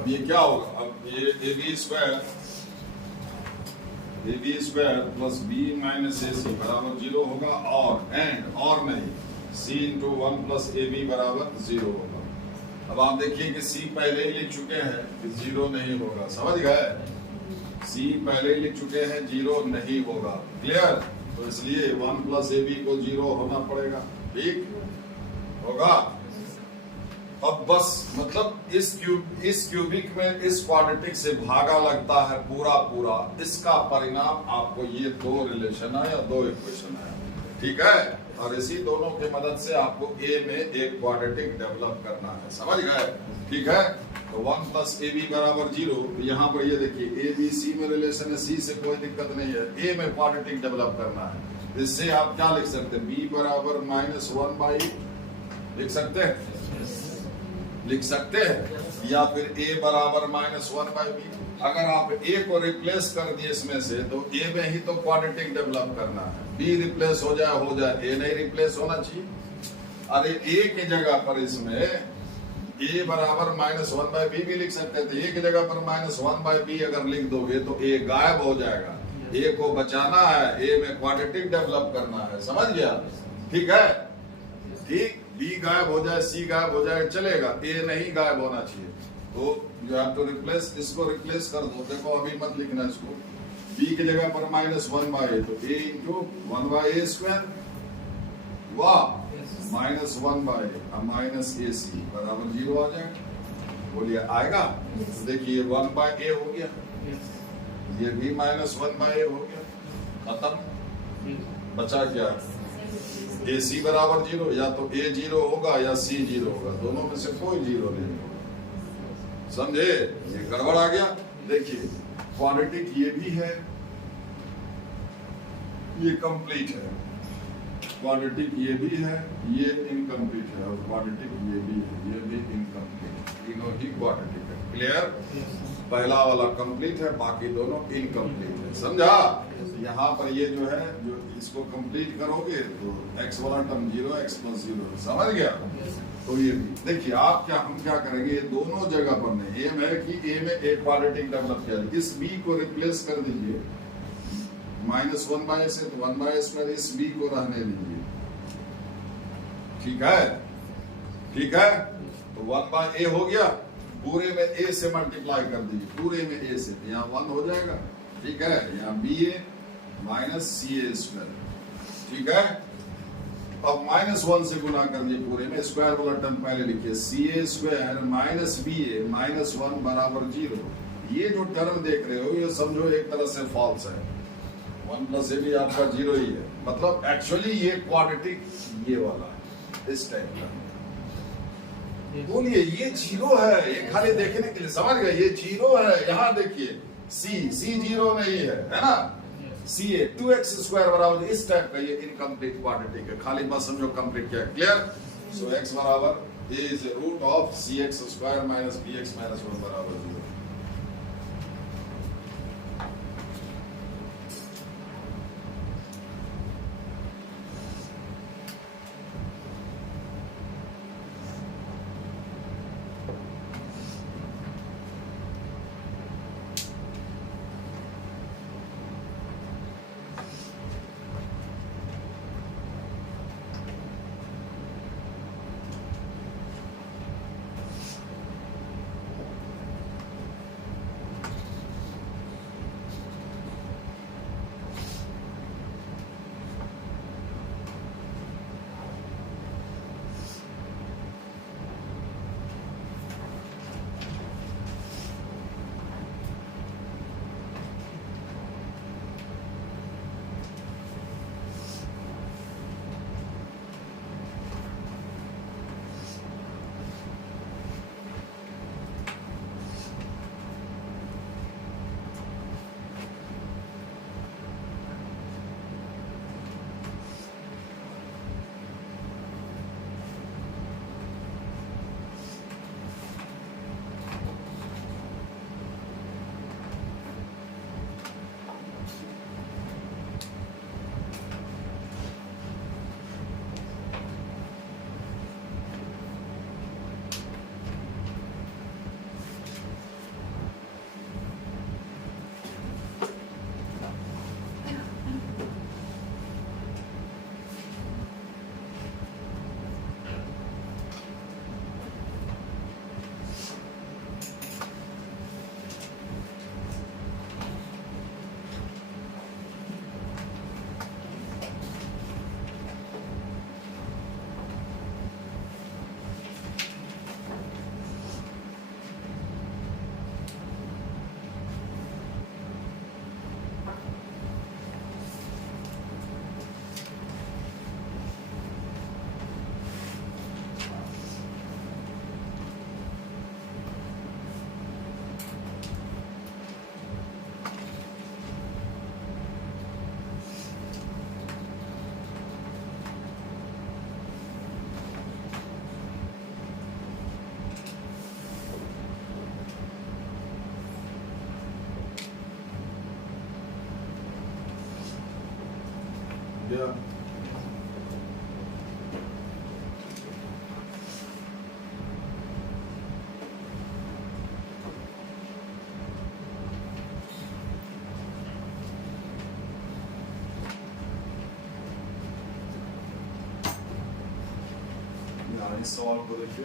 अब ये क्या होगा, अब ये a b square plus b minus a c बराबर 0 होगा, और नहीं c into 1 plus a b बराबर 0 होगा। अब आप देखिए कि सी पहले ही लिख चुके हैं कि 0 नहीं होगा, समझ गए? सी पहले ही लिख चुके हैं 0 नहीं होगा, क्लियर? तो इसलिए 1 प्लस ए बी को 0 होना पड़ेगा, ठीक होगा। अब बस मतलब इस क्यूबिक में इस क्वाड्रेटिक से भागा लगता है पूरा, इसका परिणाम आपको ये दो रिलेशन है या दो इक्वेशन है, ठीक है? और इसी दोनों के मदद से आपको ए में एक क्वाड्रेटिक डेवलप करना है, समझ गए? ठीक है, तो 1 प्लस ए बी बराबर 0, यहाँ पर ये देखिए ए बी सी में रिलेशन है, सी से कोई दिक्कत नहीं है, ए में क्वाड्रेटिक डेवलप करना है। इससे आप क्या लिख सकते हैं, बी बराबर -1/, लिख सकते हैं या फिर a बराबर -1/b। अगर आप a को रिप्लेस कर दिए इसमें से, तो a में ही तो क्वाड्रेटिक डेवलप करना है, b रिप्लेस हो जाए, a नहीं रिप्लेस होना चाहिए। अरे a की जगह पर इसमें a बराबर -1/b भी लिख सकते थे, a की जगह पर -1/b अगर लिख दोगे तो a गायब हो जाएगा। a को बचाना है, a में क्वाड्रेटिक डेवलप करना है, समझ गया? ठीक है, ठीक, बी गायब हो जाए, सी गायब हो जाए चलेगा, ए नहीं गायब होना चाहिए। तो यू हैव टू रिप्लेस, इसको रिप्लेस कर दो। देखो अभी मत लिखना इसको, बी की जगह पर -1/a, तो a इंटू 1/a स्क्वायर, वाह, -1/a माइनस ए सी बराबर 0 आ जाएगा। बोलिए आएगा? तो देखिए 1/a हो गया, ये भी -1/a हो गया, खत्म। बचा क्या? ए सी बराबर 0, या तो ए 0 होगा या सी 0 होगा, दोनों में से कोई 0 नहीं होगा, समझे? ये गड़बड़ आ गया। देखिए क्वाड्रेटिक ये भी है, ये कंप्लीट है, क्वाड्रेटिक ये भी है, ये इनकम्प्लीट है, और क्वाड्रेटिक ये भी है, ये भी इनकम्प्लीट, तीनों ही क्वाड्रेटिक है, क्लियर? पहला वाला कंप्लीट है, बाकी दोनों इनकम्प्लीट है, समझा? यहाँ पर ये जो है, जो इसको कंप्लीट करोगे तो x वाला टर्म 0, x प्लस 0, समझ गया? तो ये भी देखिए, हम क्या करेंगे, ये दोनों जगह पर नहीं, एम है कि ए में एक क्वाड्रेटिक डेवलप किया, इस b को रिप्लेस कर दीजिए -1/a से, तो 1/a स्क्वायर, इस b को रहने दीजिए, ठीक है? ठीक है, तो 1/a हो गया, पूरे में a से मल्टीप्लाई कर दीजिए, पूरे में a से, यहाँ 1 हो जाएगा, ठीक है? यहाँ ba माइनस CA स्क्वायर, ठीक है? अब -1 से गुना कर दिए पूरे में, स्क्वायर वाला टर्म पहले लिखिए, CA स्क्वायर माइनस BA -1 बराबर 0। ये जो टर्म देख रहे हो, ये समझो एक तरह से फॉल्स है, 1 प्लस ए भी आपका 0 ही है, मतलब एक्चुअली ये क्वाड्रेटिक ये वाला है, इस टाइप का। बोलिए ये 0 है, ये खाली देखने के लिए, समझ गए? ये 0 है, यहाँ देखिए C 0 नहीं है ना? CA 2x स्क्वायर बराबर, इस टाइप का ये इनकम्प्लीट क्वाड्रेटिक है, खाली बस समझो कंप्लीट किया, क्लियर? सो x बराबर a is root of cx square minus bx minus 1 बराबर 0। गया। इस सवाल को देखिए,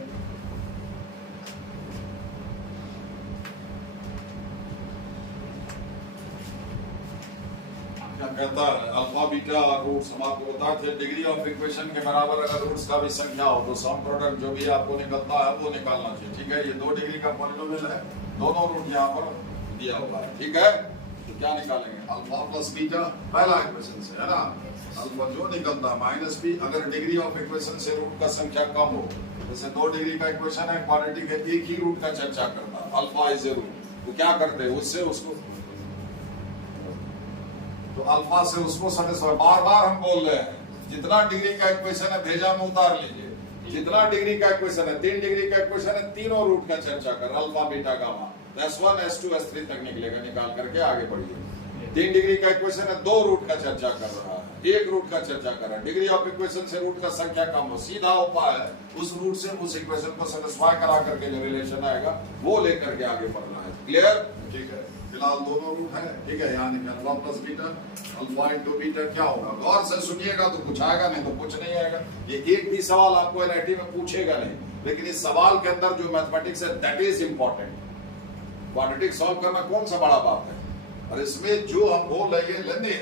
क्या कहता है, अल्फा बीटा रूट्स हम आपको बताए थे डिग्री ऑफ इक्वेशन के बराबर अगर रूट्स का भी संख्या हो तो सम प्रोडक्ट जो भी आपको निकलता है वो निकालना चाहिए। ठीक है, ये 2 डिग्री का पॉलिनोमियल है, दोनों रूट यहाँ पर दिया हुआ है। ठीक है, तो क्या निकालेंगे, अल्फा प्लस बीटा पहला इक्वेशन से है ना, अल्फा जो निकलता है माइनस बी, अगर डिग्री ऑफ इक्वेशन से रूट का संख्या कम हो, जैसे 2 डिग्री का इक्वेशन है, क्वाड्रेटिक है, एक ही रूट का चर्चा करना, अल्फा इज ए रूट, तो क्या करते हैं उससे उसको, तो अल्फा से उसको सेटिस्फाई, बार बार हम बोल रहे हैं जितना डिग्री का इक्वेशन है भेजा में उतार लीजिए, जितना डिग्री का इक्वेशन है, 3 डिग्री का इक्वेशन है, तीनों रूट का चर्चा कर, alpha beta gamma, S1 S2 S3 तक निकलेगा, निकाल करके आगे बढ़िए। 3 डिग्री का इक्वेशन है, 2 रूट का चर्चा कर रहा है, 1 रूट का चर्चा कर रहा है, डिग्री ऑफ इक्वेशन से रूट का संख्या कम हो, सीधा उपाय है उस रूट से उस इक्वेशन को सेटिस्फाई करा करके जो रिलेशन आएगा वो लेकर के आगे बढ़ना है। क्लियर? ठीक है, फिलहाल दोनों रूट है। ठीक है, यहाँ निकल alpha plus beta, alpha into beta क्या होगा, गौर से सुनिएगा तो कुछ आएगा, नहीं तो कुछ नहीं आएगा। ये एक भी सवाल आपको एनआईटी में पूछेगा नहीं, लेकिन इस सवाल के अंदर जो मैथमेटिक्स है that is important. Quadratic solve करना कौन सा बड़ा बात है, और इसमें जो हम बोल रहे हैं लेने,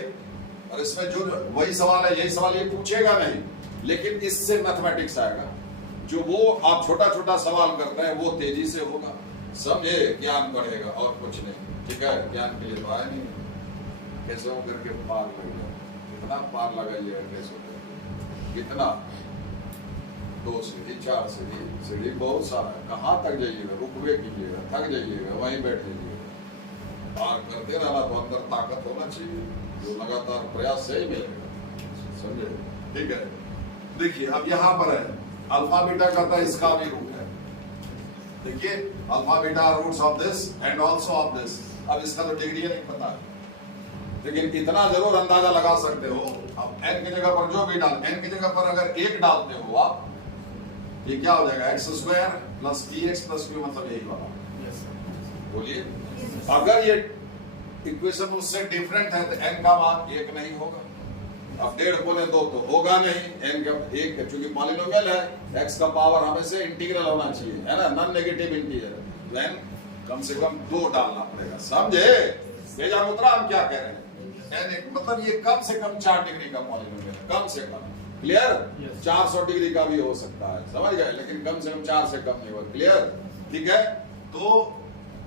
और इसमें जो वही सवाल है, यही सवाल ये पूछेगा नहीं, लेकिन इससे मैथमेटिक्स आएगा। जो वो आप छोटा छोटा सवाल करते हैं वो तेजी से होगा, समझे, ज्ञान बढ़ेगा और कुछ नहीं। ठीक है, ज्ञान के लिए तो आया नहीं, कैसे हो करके पार लग जाए, कितना पार लगाइए, कैसे कितना 2 सीढ़ी 4 सीढ़ी, सीढ़ी बहुत सारा है, कहाँ तक जाइएगा, रुकवे कीजिएगा, थक जाइएगा, वहीं बैठ जाइएगा, पार करते रहना, तो अंदर ताकत होना चाहिए, जो लगातार प्रयास से ही मिलेगा, समझे। ठीक है, देखिए अब यहाँ पर है अल्फा बीटा करता है, इसका भी रूट है, देखिए alpha beta roots of this and also of this. अब इसका तो डिग्री नहीं पता है, लेकिन इतना जरूर अंदाजा लगा सकते हो, अब n की जगह पर जो भी डाल, n की जगह पर अगर 1 डालते हो आप, ये क्या हो जाएगा, x square plus bx plus q, मतलब यही वाला। बोलिए, अगर ये इक्वेशन उससे डिफरेंट है तो n का मान 1 नहीं होगा, अब 1.5 बोले 2 तो होगा नहीं, n का 1 चूंकि पॉलिनोमियल है, x का पावर हमेशा इंटीग्रल होना चाहिए, है ना, नॉन नेगेटिव इंटीजर, तो n कम से कम 2 डालना पड़ेगा, समझे। बेजा मुद्रा हम क्या कह रहे हैं, n मतलब ये कम से कम 4 डिग्री का पॉलिनोमियल है, कम से कम। क्लियर? 400 डिग्री का भी हो सकता है, समझ गए, लेकिन कम से कम 4 से कम नहीं होगा। क्लियर? ठीक है, तो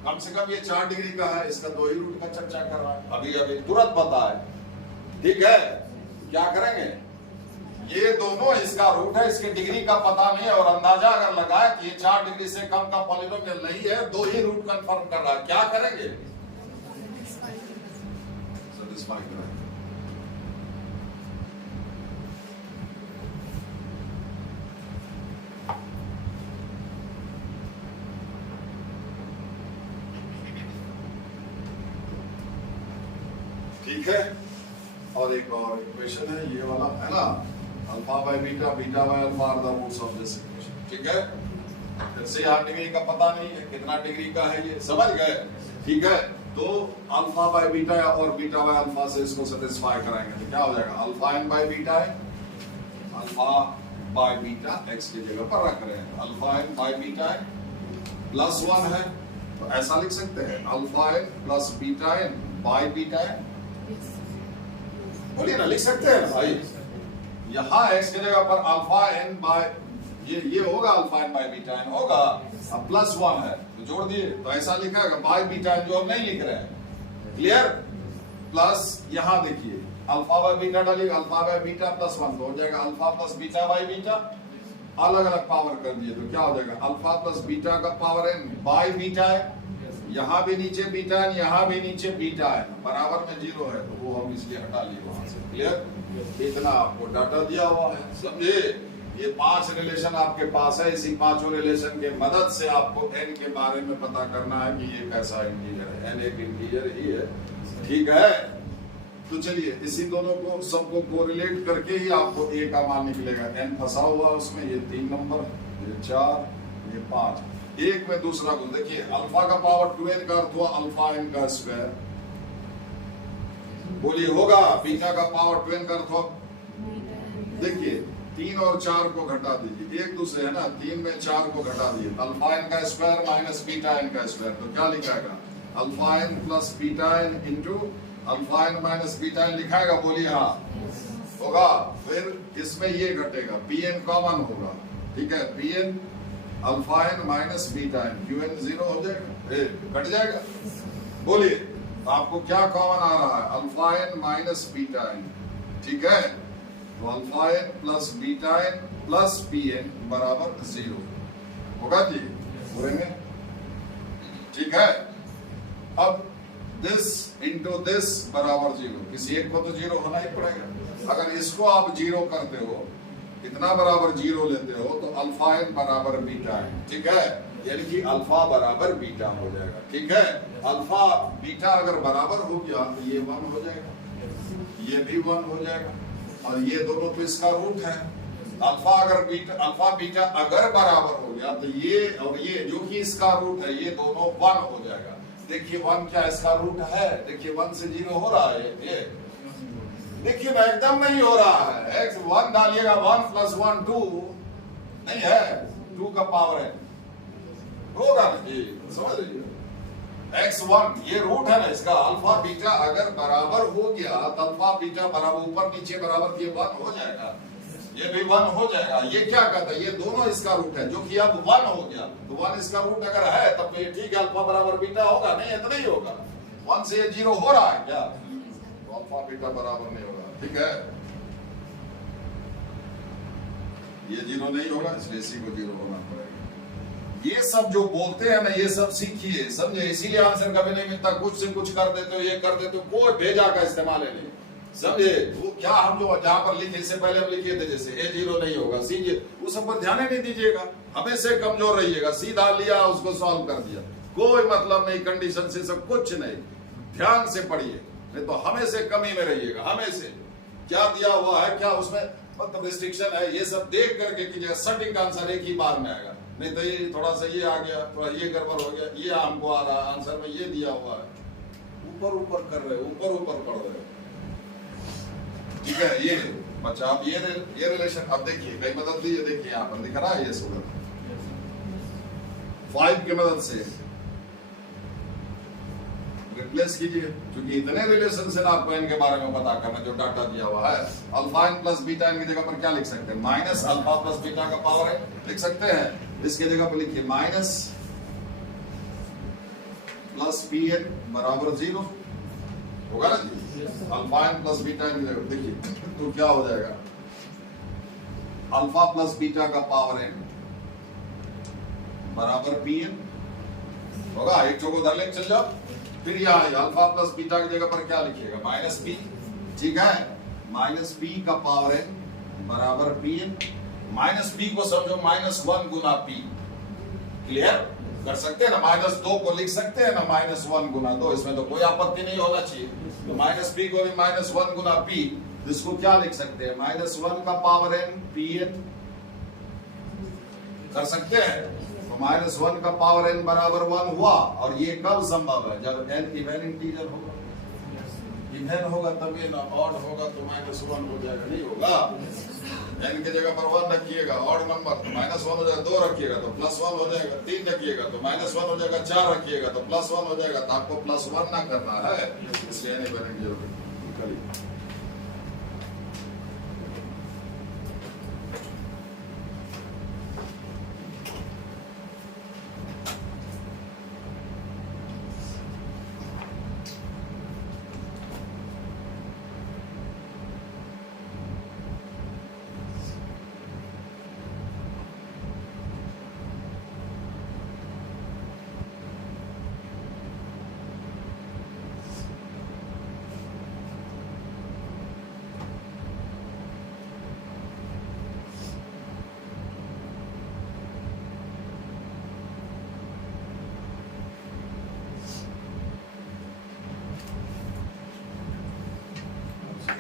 कम से कम ये 4 डिग्री का है, इसका 2 ही रूट का चर्चा कर रहा है, अभी अभी तुरंत पता है। ठीक है, क्या करेंगे, ये दोनों इसका रूट है, इसकी डिग्री का पता नहीं है, और अंदाजा अगर लगाए कि ये 4 डिग्री से कम का पॉलिनोमियल नहीं है, 2 ही रूट कंफर्म कर रहा है, क्या करेंगे, सेटिस्फाई कराएंगे। ठीक है, और एक और इक्वेशन है ये वाला, है ना, alpha by beta, beta by alpha are the roots of this equation. ठीक है, फिर से यहाँ डिग्री का पता नहीं है, कितना डिग्री का है ये, समझ गए। ठीक है, तो अल्फा बाय बीटा और बीटा बाय अल्फा से इसको सेटिस्फाई कराएंगे तो क्या हो जाएगा, अल्फा एन बाय बीटा है, अल्फा बाय बीटा एक्स की जगह पर रख रहे हैं, अल्फा एन बाय बीटा है प्लस 1 है, तो ऐसा लिख सकते हैं alpha n plus beta n by beta n, बोलिए ना, लिख सकते हैं भाई। यहाँ x की जगह पर अल्फा एन बाय ये होगा, alpha n by beta n होगा, अब प्लस 1 है तो जोड़ दिए, तो ऐसा लिखा है बाय बीटा एन, जो हम नहीं लिख रहे हैं। क्लियर? प्लस यहाँ देखिए अल्फा बाय बीटा डालिए, अल्फा बाय बीटा प्लस 1 तो हो जाएगा alpha plus beta by beta, अलग अलग पावर कर दिए तो क्या हो जाएगा, अल्फा प्लस बीटा का पावर एन बाय बीटा है, यहाँ भी नीचे बीटा है, यहाँ भी नीचे बीटा है, बराबर में 0 है, तो वो हम इसलिए हटा लिए वहां से। क्लियर? इतना आपको डाटा दिया हुआ है, समझे। ये 5 रिलेशन आपके पास है, इसी 5 रिलेशन के मदद से आपको n के बारे में पता करना है कि ये कैसा इंटीजर है, n एक इंटीजर ही है। ठीक है, तो चलिए इसी दोनों को सबको कोरिलेट करके ही आपको ए का मान निकलेगा। एन फंसा हुआ उसमें, ये 3 नंबर, ये 4, ये 5, एक में दूसरा गुण। देखिए अल्फा का पावर 2n का अर्थ हुआ अल्फा n का स्क्वायर, बोलिए होगा। बीटा का पावर 2n का अर्थ हुआ, देखिए 3 और 4 को घटा दीजिए, एक दूसरे है ना, 3 में 4 को घटा दीजिए, अल्फा n का स्क्वायर माइनस बीटा n का स्क्वायर, तो क्या लिखाएगा? Alpha n plus beta n into alpha n minus beta n लिखाएगा, बोलिए हाँ होगा। फिर इसमें ये घटेगा, pn कॉमन होगा, ठीक है, pn alpha n minus beta n, qn 0 हो जाएगा, कट जाएगा। बोलिए तो आपको क्या कॉमन आ रहा है? Alpha n minus beta n, ठीक है। तो alpha n plus beta n plus pn बराबर 0 होगा जी, पूरे में, ठीक है। अब दिस इंटू दिस बराबर 0, किसी एक को तो 0 होना ही पड़ेगा। अगर इसको आप 0 करते हो, इतना बराबर 0 लेते हो, तो अल्फा n बराबर बीटा n, ठीक है, यानी कि अल्फा बराबर बीटा हो जाएगा, ठीक है। अल्फा बीटा अगर बराबर हो गया तो ये 1 हो जाएगा, ये भी 1 हो जाएगा, और ये दोनों तो इसका रूट है। अल्फा बीटा अगर बराबर हो गया तो ये और ये जो कि इसका रूट है, ये दोनों 1 हो जाएगा। देखिए 1 क्या इसका रूट है? देखिए 1 से 0 हो रहा है ये, देखिए ना एकदम नहीं हो रहा है। x 1 डालिएगा, 1 प्लस 1 2 नहीं है, 2 का पावर है, होगा ना जी, समझ लीजिए। x1 ये रूट है ना इसका, अल्फा बीटा अगर बराबर हो गया तो अल्फा बीटा बराबर ऊपर नीचे बराबर, ये 1 हो जाएगा, ये भी 1 हो जाएगा। ये क्या कहता है? ये दोनों इसका रूट है, जो कि अब 1 हो गया, तो 1 इसका रूट अगर है तब तो ये ठीक है, अल्फा बराबर बीटा होगा, नहीं है तो नहीं होगा। 1 से ये 0 हो रहा है क्या? तो अल्फा बीटा बराबर नहीं होगा, ठीक है, ये 0 नहीं होगा, इसलिए इसी को 0 होना पड़ेगा। ये सब जो बोलते हैं ना, ये सब सीखिए, समझे, इसीलिए आंसर कभी नहीं मिलता, कुछ से कुछ कर देते हो, ये कर देते हो, कोई भेजा का इस्तेमाल है नहीं, समझे। वो क्या हम जो जहां पर लिखे, इससे पहले हम लिखे थे जैसे ए 0 नहीं होगा, सी, वो सब पर ध्यान ही नहीं दीजिएगा, हमेशा कमजोर रहिएगा, सीधा लिया उसको सॉल्व कर दिया, कोई मतलब नहीं, कंडीशन से सब कुछ नहीं, ध्यान से पढ़िए, नहीं तो हमेशा कमी में रहिएगा। हमेशा क्या दिया हुआ है, क्या उसमें मतलब रिस्ट्रिक्शन है, ये सब देख करके कीजिएगा, सटीक आंसर एक ही बार में आएगा, नहीं तो ये थोड़ा सा ये आ गया, थोड़ा ये गड़बड़ हो गया, ये हमको आ रहा आंसर में ये दिया हुआ है, ऊपर ऊपर कर रहे, ऊपर ऊपर पढ़ रहे, ठीक है। ये बच्चा आप ये रिलेशन अब देखिए, कई मदद दी है, देखिए यहाँ पर दिख रहा है, ये सुगर 5 की मदद से रिप्लेस कीजिए, क्योंकि इतने रिलेशन से आपको इनके बारे में पता करना, जो डाटा दिया हुआ है। Alpha n plus beta n की जगह पर क्या लिख सकते हैं? माइनस अल्फा प्लस बीटा का पावर है, लिख सकते हैं, इसके जगह पर लिखिए माइनस प्लस पी एन बराबर 0 होगा ना जी। Alpha n plus beta n की जगह देखिए तो क्या हो जाएगा? अल्फा प्लस बीटा का पावर n बराबर पी एन होगा, एक को उधर लेके चल जाओ। फिर यहाँ अल्फा प्लस बीटा की जगह पर क्या लिखिएगा? माइनस पी, ठीक है, माइनस पी का पावर n बराबर पी एन। माइनस पी को समझो -1 गुना पी, क्लियर कर सकते हैं ना, -2 को लिख सकते हैं ना -1 गुना 2, इसमें तो कोई आपत्ति नहीं होना चाहिए। तो माइनस पी को भी -1 गुना पी, इसको क्या लिख सकते हैं? -1 का पावर n पी एन कर सकते हैं। तो -1 का पावर n बराबर 1 हुआ, और ये कब संभव है? जब n इवन इंटीजर होगा, इवन होगा तब ये ना, ऑड होगा तो -1 हो जाएगा, नहीं होगा। n की जगह पर 1 रखिएगा, ऑड नंबर तो -1 हो जाएगा, 2 रखिएगा तो +1 हो जाएगा, 3 रखिएगा तो -1 हो जाएगा, 4 रखिएगा तो +1 हो जाएगा। तो आपको +1 ना करना है, इसलिए n इवन इंटीजर करिए।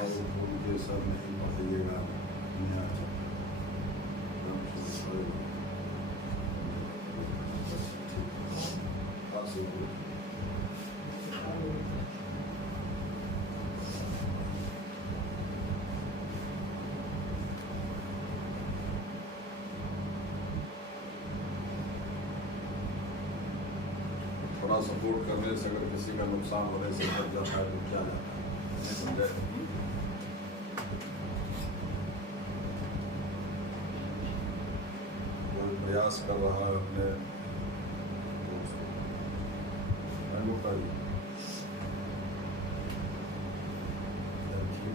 उनके सर नहीं पढ़िएगा थोड़ा सपोर्ट करने से अगर किसी का नुकसान होने से बच जाता है तो क्या जाता है, समझे? कोई प्रयास कर रहा है अपने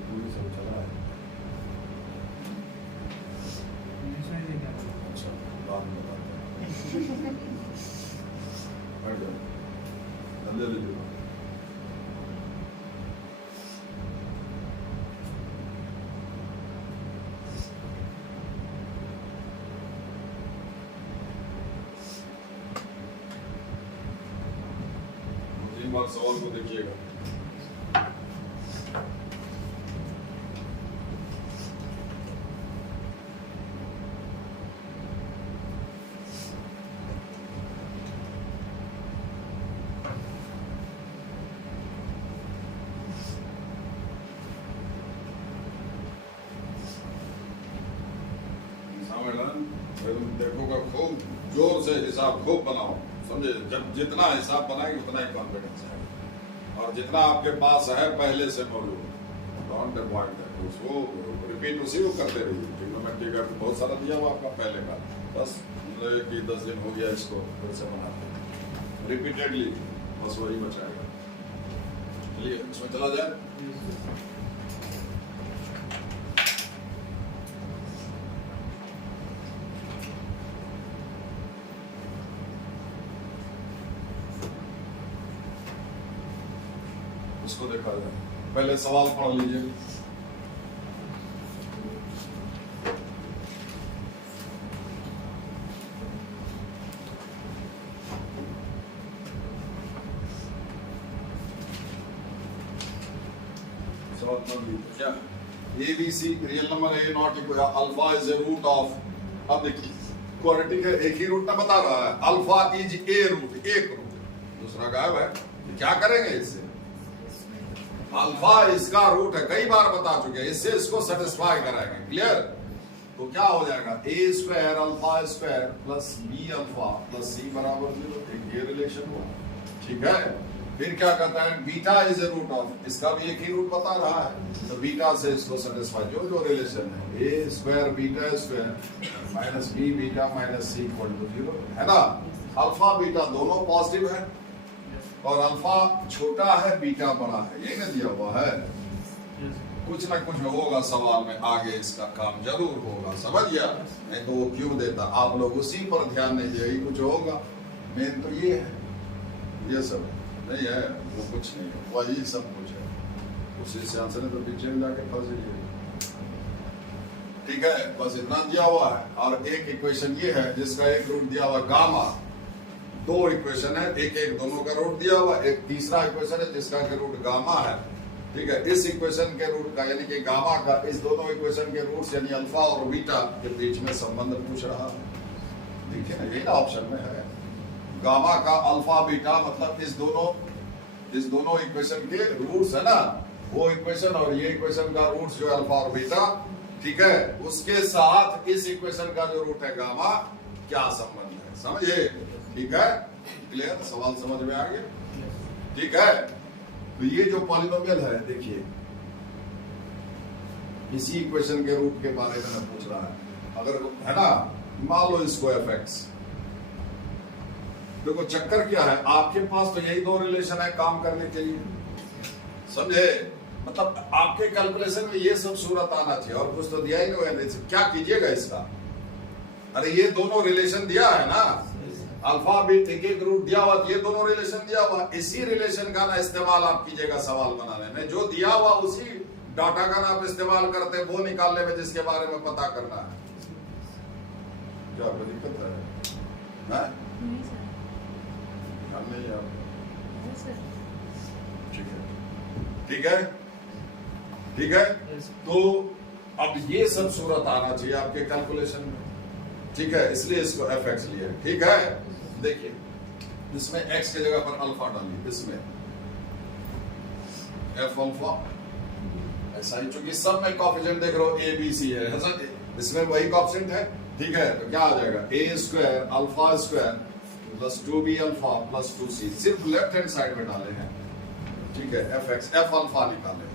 पूरी सब चला है। अच्छा, बाद में बताते हैं। ले लीजिए। तीन बार सवाल को देखिएगा। देखोगा खूब जोर से हिसाब खूब बनाओ, समझे? जब जितना हिसाब बनाएंगे उतना ही कॉन्फिडेंस है, और जितना आपके पास है पहले से मौजूद, डोंट अवॉइड दैट, उसको रिपीट उसी को करते रहिए। ट्रिग्नोमेट्री का बहुत सारा दिया हुआ आपका पहले का, बस कि 10 दिन हो गया इसको फिर से बनाते रिपीटेडली, बस वही बचाएगा। चलिए इसमें चला जाए। इसको देखा जाए, पहले सवाल पढ़ लीजिए। सवाल पढ़ लीजिए। क्या ABC real number A not equal alpha is a root of, अब देखिए क्वाड्रेटिक है, एक ही रूट ना बता रहा है, अल्फा इज ए रूट, एक रूट, दूसरा गायब है, क्या करेंगे इससे? अल्फा इसका रूट है, कई बार बता चुके हैं, इससे इसको सेटिस्फाई कराएंगे। क्लियर? तो क्या हो जाएगा? A square alpha square plus b alpha plus c बराबर 0, ये रिलेशन हुआ। ठीक है, फिर क्या कहता है? Beta is a root of, इसका भी एक ही रूट बता रहा है, तो बीटा से इसको सेटिस्फाई, जो जो रिलेशन है, a square beta square minus b beta minus c equal to 0, है ना? अल्फा बीटा दोनों पॉजिटिव है, और अल्फा छोटा है बीटा बड़ा है, ये ना दिया हुआ है। कुछ ना कुछ होगा सवाल में आगे, इसका काम जरूर होगा, समझ गया? नहीं तो वो क्यों देता? आप लोग उसी पर ध्यान नहीं दिए, कुछ होगा। मेन तो ये है, ये सब नहीं है, वो कुछ नहीं है, वही सब कुछ है। उसी से आंसर है तो पीछे में जाके फंस जाइए। ठीक है, बस इतना दिया हुआ है, और एक इक्वेशन ये है जिसका एक रूट दिया हुआ गामा, दो इक्वेशन है, एक एक दोनों का रूट दिया हुआ, एक तीसरा इक्वेशन है जिसका के रूट गामा है। ठीक है, इस इक्वेशन के रूट का यानी कि गामा का, इस दोनों इक्वेशन के रूट्स यानी अल्फा और बीटा के बीच में संबंध पूछ रहा है। देखिए ना, ये ऑप्शन में है, गामा का अल्फा बीटा मतलब इस दोनों इक्वेशन के रूट्स है ना, वो इक्वेशन और ये इक्वेशन का रूट्स जो अल्फा और बीटा, ठीक है, उसके साथ इस इक्वेशन का जो रूट है गामा, क्या संबंध है, समझे? ठीक है, क्लियर? सवाल समझ में आ गया? ठीक है, तो ये जो पॉलिनोमियल है, देखिए इसी इक्वेशन के रूट के बारे में पूछ रहा है, अगर है ना, मान लो इसको fx, देखो चक्कर क्या है, आपके पास तो यही दो रिलेशन है काम करने के लिए, समझे? मतलब आपके कैलकुलेशन में ये सब सूरत आना चाहिए, और कुछ तो दिया ही नहीं है, क्या कीजिएगा इसका? अरे ये दोनों रिलेशन दिया है ना, अल्फा बीटा एक रूट दिया हुआ, ये दोनों रिलेशन दिया हुआ, इसी रिलेशन का ना इस्तेमाल आप कीजिएगा सवाल बनाने में, जो दिया हुआ उसी डाटा का ना आप इस्तेमाल करते वो निकालने में जिसके बारे में पता करना है। क्या कोई दिक्कत है? नहीं आप ठीक है, ठीक है। ठीक है। तो अब ये सब सूरत आना चाहिए आपके कैलकुलेशन में, ठीक है, इसलिए इसको एफ एक्स लिया, ठीक है। देखिए इसमें एक्स की जगह पर अल्फा डालिए, इसमें एफ अल्फा ऐसा ही, चूंकि सब में कॉफिशिएंट देख रहे हो ए बी सी है, इसमें वही कॉफिशिएंट है, ठीक है। तो क्या आ जाएगा a square alpha square plus 2b alpha plus 2c, सिर्फ लेफ्ट हैंड साइड में डाले हैं, ठीक है। एफ एक्स एफ अल्फा निकाले,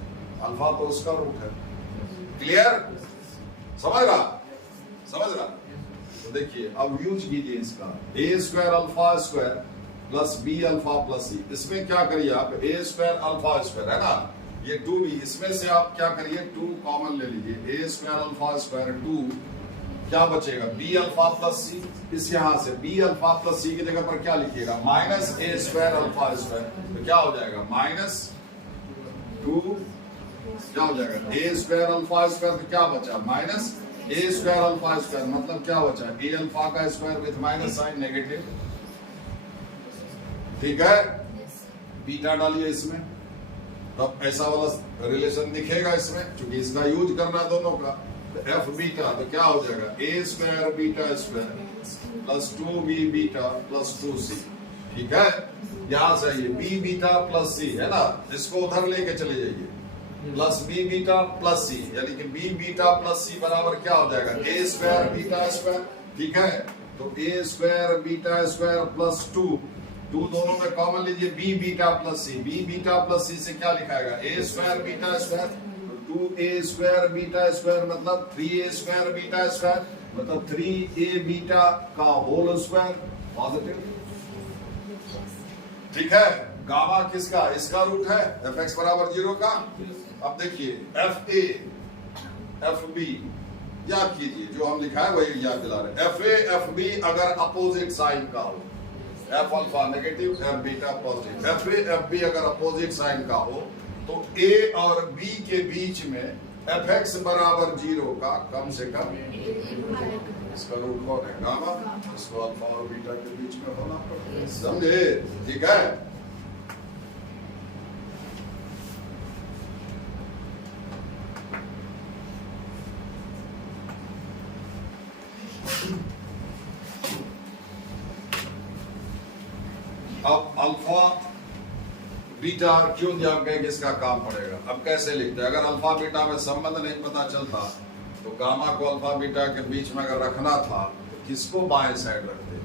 अल्फा तो उसका रूट है, क्लियर, समझ रहा। तो देखिए अब यूज कीजिए इसका, a square alpha square plus b alpha plus c, इसमें क्या करिए आप, ए स्क्वायर अल्फा स्क्वायर है ना, ये 2b, इसमें से आप क्या करिए 2 कॉमन ले लीजिए, ए स्क्वायर अल्फा स्क्वायर 2, क्या बचेगा बी अल्फा प्लस सी, इस यहां से बी अल्फा प्लस सी की जगह पर क्या लिखिएगा minus a square alpha square, तो क्या हो जाएगा माइनस 2, क्या हो जाएगा ए स्क्वायर अल्फा स्क्वायर, तो क्या बचा minus a square alpha square, मतलब क्या बचा ए अल्फा का square with minus sign negative, ठीक है। बीटा डालिए इसमें, तब ऐसा वाला रिलेशन दिखेगा इसमें, क्योंकि इसका यूज करना दोनों का, तो एफ बीटा तो क्या हो जाएगा a square beta square plus 2b beta plus 2c, ठीक है। यहां से ये b बीटा प्लस c है ना, इसको उधर लेके चले जाइए, plus b beta plus c, यानी कि b बीटा प्लस c बराबर क्या हो जाएगा ए स्क्वायर बीटा स्क्वायर, ठीक है। तो a square beta square plus 2 दोनों में कॉमन लीजिए, b beta plus c, b beta plus c से क्या लिखाएगा a square beta square, 2a square beta square मतलब 3a स्क्वायर बीटा स्क्वायर, मतलब 3a बीटा का होल स्क्वायर पॉजिटिव, ठीक है। गामा किसका, इसका रूट है एफ एक्स बराबर 0 का। अब देखिए एफ ए एफ बी याद कीजिए, जो हम लिखा है वही याद दिला रहे, एफ ए एफ बी अगर अपोजिट साइन का हो, f alpha negative f beta positive, f a f b अगर अपोजिट साइन का हो, तो ए और बी के बीच में एफ एक्स बराबर 0 का कम से कम, इसका रूट कौन है गामा, इसको अल्फा और बीटा के बीच में होना, समझे, ठीक है। अब अल्फा बीटा क्यों जान गए कि इसका काम पड़ेगा, अब कैसे लिखते हैं, अगर अल्फा बीटा में संबंध नहीं पता चलता तो गामा को अल्फा बीटा के बीच में अगर रखना था तो किसको बाएं साइड रखते,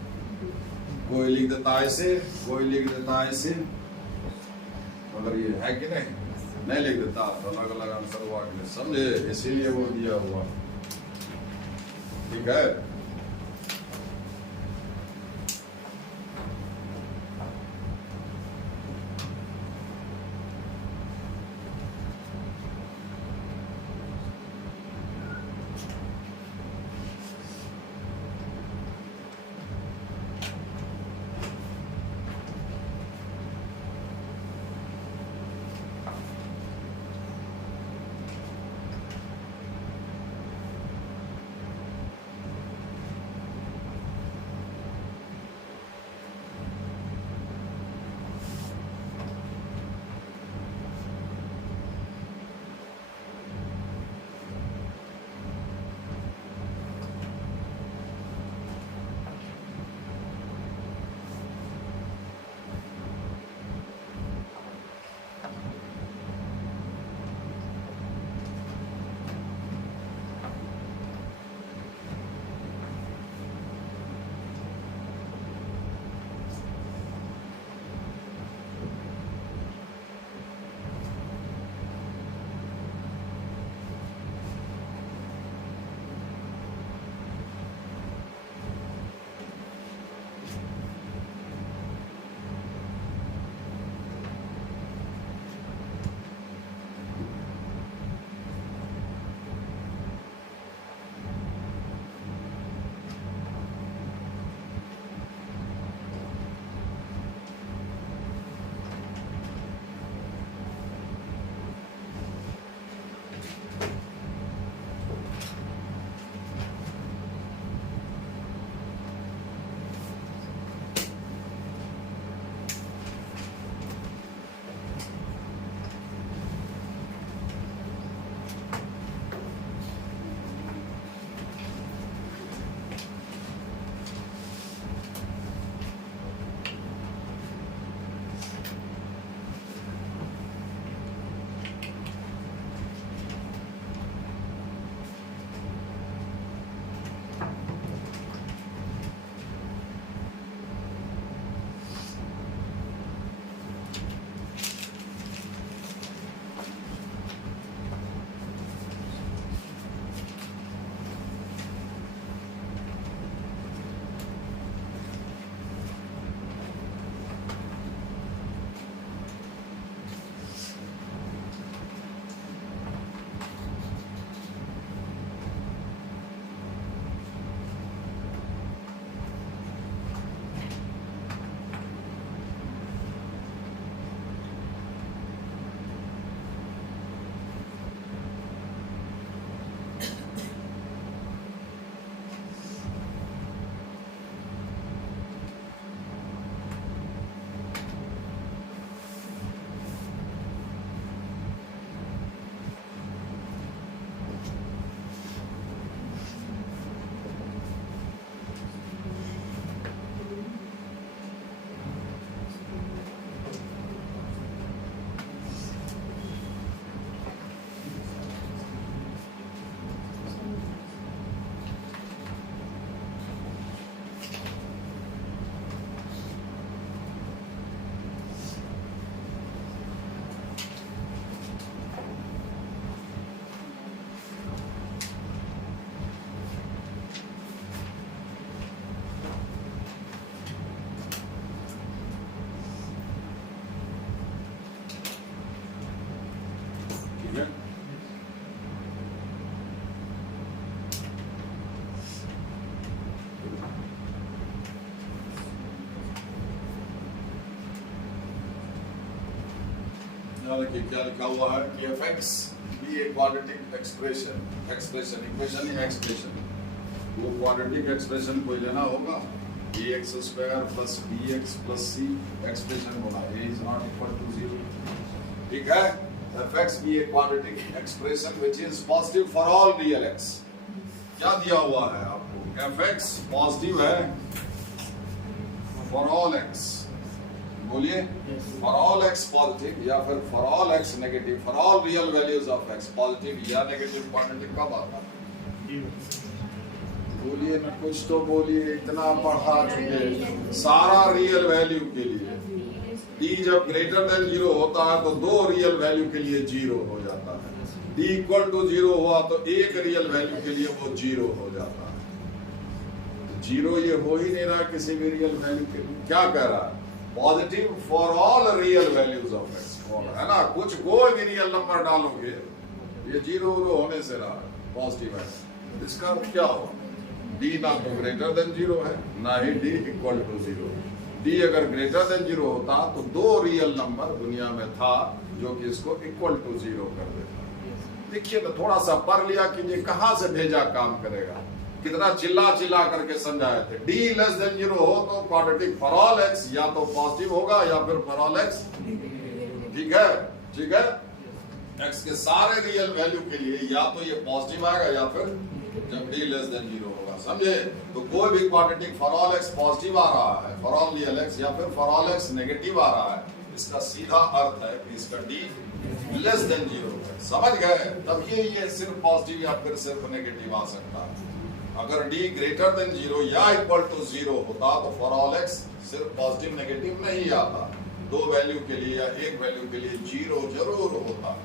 कोई लिख देता ऐसे, कोई लिख देता ऐसे, मगर ये है कि नहीं लिख देता, तो अलग अलग आंसर हुआ, समझे, इसीलिए वो दिया हुआ, ठीक है। यहाँ देखिए क्या लिखा हुआ है कि f x be a quadratic expression equation ही एक्सप्रेशन, वो क्वाड्रेटिक एक्सप्रेशन कोई लेना होगा a x square plus b x plus c expression होगा a is not equal to 0। ठीक है, f x be a quadratic expression which is positive for all real x. क्या दिया हुआ है आपको, एफ एक्स पॉजिटिव है फॉर ऑल एक्स, बोलिए फॉर ऑल एक्स पॉजिटिव या फिर for all x negative, for all real values of x positive या नेगेटिव क्वाड्रेटिक कब आता है? बोलिए ना, कुछ तो बोलिए, इतना पढ़ा चुके सारा रियल वैल्यू के लिए। डी जब ग्रेटर देन 0 होता है तो दो रियल वैल्यू के लिए 0 हो जाता है, डी इक्वल टू 0 हुआ तो एक रियल वैल्यू के लिए वो 0 हो जाता है। 0 ये हो ही नहीं रहा किसी भी रियल वैल्यू के लिए। क्या कह रहा है, positive for all real values of x, है ना, कुछ कोई भी रियल नंबर डालोगे ये 0 होने से रहा पॉजिटिव है। इसका अर्थ क्या हुआ, डी ना तो ग्रेटर देन 0 है ना ही डी इक्वल टू 0। डी अगर ग्रेटर देन 0 होता तो दो रियल नंबर दुनिया में था जो कि इसको इक्वल टू 0 कर देता। देखिए तो थोड़ा सा पढ़ लिया कि ये कहां से भेजा काम करेगा, कितना चिल्ला करके समझाए थे। डी लेस देन 0 हो तो क्वाड्रेटिक फॉर ऑल एक्स या तो पॉजिटिव होगा या फिर फॉर ऑल एक्स। ठीक है, ठीक है, एक्स के सारे रियल वैल्यू के लिए या तो ये पॉजिटिव आएगा या फिर जब डी लेस देन 0 होगा, समझे। तो कोई भी quadratic for all x positive आ रहा है, फॉर ऑल रियल एक्स या फिर फॉर ऑल एक्स नेगेटिव आ रहा है, इसका सीधा अर्थ है कि इसका डी लेस देन 0 है। समझ गए, तब ये सिर्फ पॉजिटिव या फिर सिर्फ नेगेटिव आ सकता है। अगर डी ग्रेटर देन 0 या इक्वल टू 0 होता तो फॉर ऑल एक्स सिर्फ पॉजिटिव नेगेटिव नहीं आता, दो वैल्यू के लिए या एक वैल्यू के लिए 0 जरूर होता,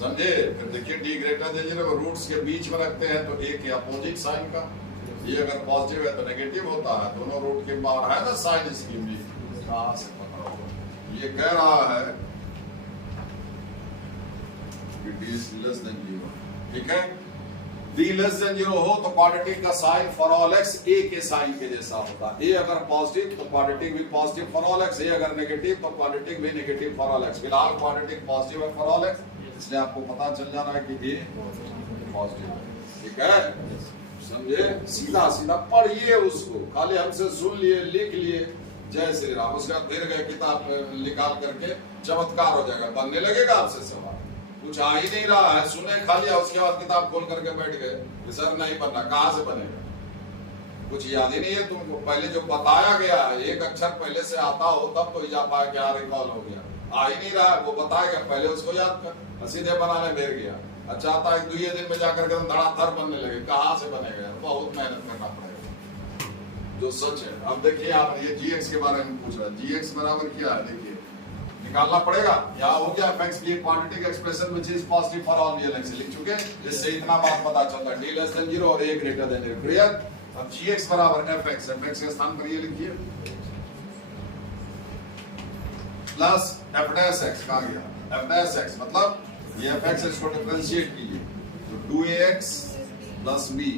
समझे। फिर देखिए डी ग्रेटर देन 0 रूट्स के बीच में रखते हैं तो एक के अपोजिट साइन का, ये अगर पॉजिटिव है तो नेगेटिव होता है, दोनों रूट के बाहर है ना साइन स्कीम भी, कहां से पता होगा। ये कह रहा है कि डी लेस देन 0, ठीक है, डी लेस देन 0 हो तो क्वाड्रेटिक का साइन फॉर ऑल एक्स ए के साइन के जैसा होता है। ए अगर पॉजिटिव तो क्वाड्रेटिक भी पॉजिटिव फॉर ऑल एक्स, ए अगर नेगेटिव तो क्वाड्रेटिक भी नेगेटिव फॉर ऑल एक्स। फिलहाल क्वाड्रेटिक पॉजिटिव है फॉर ऑल एक्स, इसलिए आपको पता चल जाना है कि ए पॉजिटिव है। ठीक है, समझे, सीधा सीधा पढ़िए उसको, खाली हमसे सुन लिए लिख लिए जय श्री राम, उसके बाद फिर गए किताब निकाल करके चमत्कार हो जाएगा, बनने लगेगा आपसे सवाल। कुछ आ ही नहीं रहा है, सुने खाली, उसके बाद किताब खोल करके बैठ गए कि सर नहीं बनना, कहां से बनेगा, कुछ याद ही नहीं है तुमको। पहले जो बताया गया है, एक अक्षर पहले से आता हो तब तो जा पाया क्या रिकॉल हो गया, आ ही नहीं रहा, वो बताएगा पहले उसको याद कर, सीधे बनाने बैठ गया। अच्छा आता है 2 दिन में जाकर के धड़ाधड़ बनने लगे, कहां से बनेगा, बहुत मेहनत करना पड़ेगा, जो सच है। अब देखिए आप ये जीएक्स के बारे में पूछ रहा है, जीएक्स बराबर क्या है, देखिए निकालना पड़ेगा। यहाँ हो गया f x b quadratic expression which is positive for all real x, लिख चुके, जिससे इतना बात पता चलता है, डी लेस देन 0 और ए ग्रेटर देन 0, क्लियर। अब जीएक्स बराबर एफ एक्स के स्थान पर ये लिखिए प्लस एफ डैश एक्स, कहां गया एफ डैश एक्स, मतलब ये एफ एक्स इसको डिफरेंशिएट कीजिए तो 2ax plus b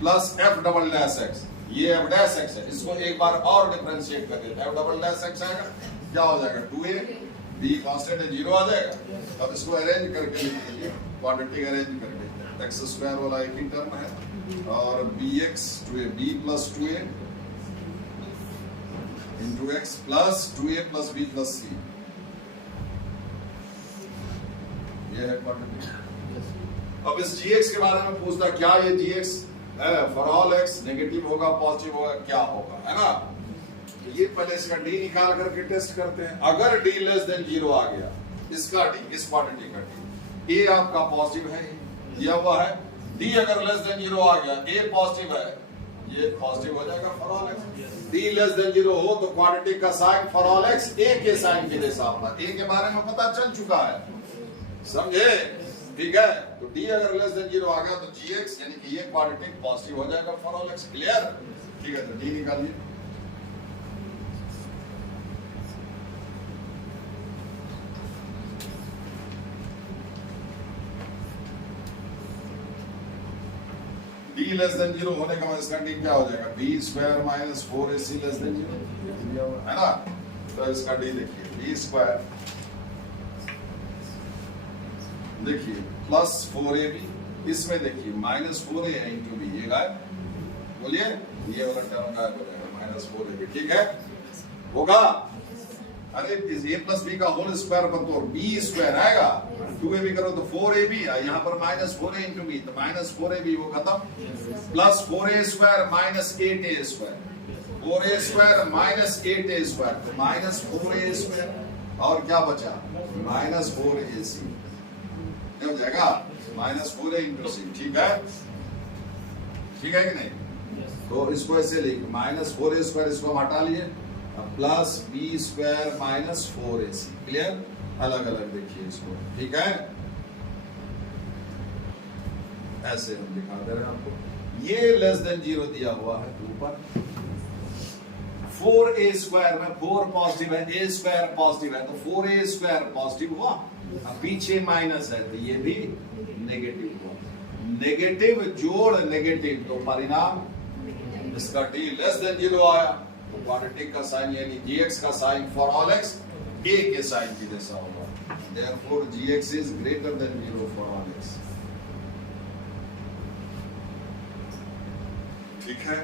plus F double dash x, ये एफ डैश एक्स है, इसको एक बार और डिफरेंशिएट कर देते हैं, एफ डबल डैश एक्स आएगा, क्या हो जाएगा 2a, b कांस्टेंट है 0 आ जाएगा। अब इसको अरेंज करके लिख लीजिए, क्वाड्रेटिक अरेंज करके, एक्स स्क्वायर वाला एक ही टर्म है और bx 2ab plus 2a into x plus 2a plus b plus c, ये है क्वाड्रेटिक। अब इस gx के बारे में पूछता क्या ये gx है फॉर ऑल x नेगेटिव होगा पॉजिटिव होगा क्या होगा, है ना। तो ये पहले इसका d निकाल करके टेस्ट करते हैं। अगर d लेस देन 0 आ गया, इसका d, इस क्वाड्रेटिक का d, a आपका पॉजिटिव है दिया हुआ है, d अगर लेस देन 0 आ गया, a पॉजिटिव है, ये पॉजिटिव हो जाएगा for all x. d less than 0 हो तो क्वाड्रेटिक का sign for all x a के साइन के जैसा होगा, a के बारे में पता चल चुका है, समझे, ठीक है। तो d अगर लेस देन 0 आ गया तो gx यानी कि ये क्वाड्रेटिक पॉजिटिव हो जाएगा फॉर ऑल एक्स, क्लियर, ठीक है। तो d निकालिए, d लेस देन 0 होने का मतलब इसका d क्या हो जाएगा, b square minus 4ac less than 0, है ना। तो इसका d देखिए, b स्क्वायर देखिए प्लस 4ab, इसमें देखिए -4a इंटू बी, ये गायब, बोलिए ये वाला टर्म गायब हो जाएगा, -4ab, ठीक है, होगा। अरे a प्लस बी का होल स्क्वायर बन तो बी स्क्वायर आएगा, 2ab करो तो 4ab, यहाँ पर -4a इंटू बी, तो -4ab वो खत्म, plus 4a square minus 8a square, 4a square minus 8a square, तो -4a स्क्वायर, और क्या बचा -4ac, हो जाएगा -4a इंटू सी, ठीक है, ठीक है कि नहीं? तो इसको ऐसे लिख, -4a स्क्वायर इसको हम हटा लिए, plus b square minus 4ac, clear? अलग अलग देखिए इसको, ठीक है, ऐसे हम दिखा दे रहे हैं आपको। ये लेस देन 0 दिया हुआ है ऊपर, 4a स्क्वायर में 4 पॉजिटिव है, a स्क्वायर पॉजिटिव है, तो 4a स्क्वायर पॉजिटिव हुआ, अब पीछे माइनस है तो ये भी नेगेटिव हुआ, नेगेटिव जोड़ नेगेटिव, तो परिणाम इसका t लेस देन 0 आया, तो क्वाड्रेटिक का साइन यानी gx का sign for all x a के साइन की जैसा होगा, therefore gx is greater than 0 for all x, ठीक है।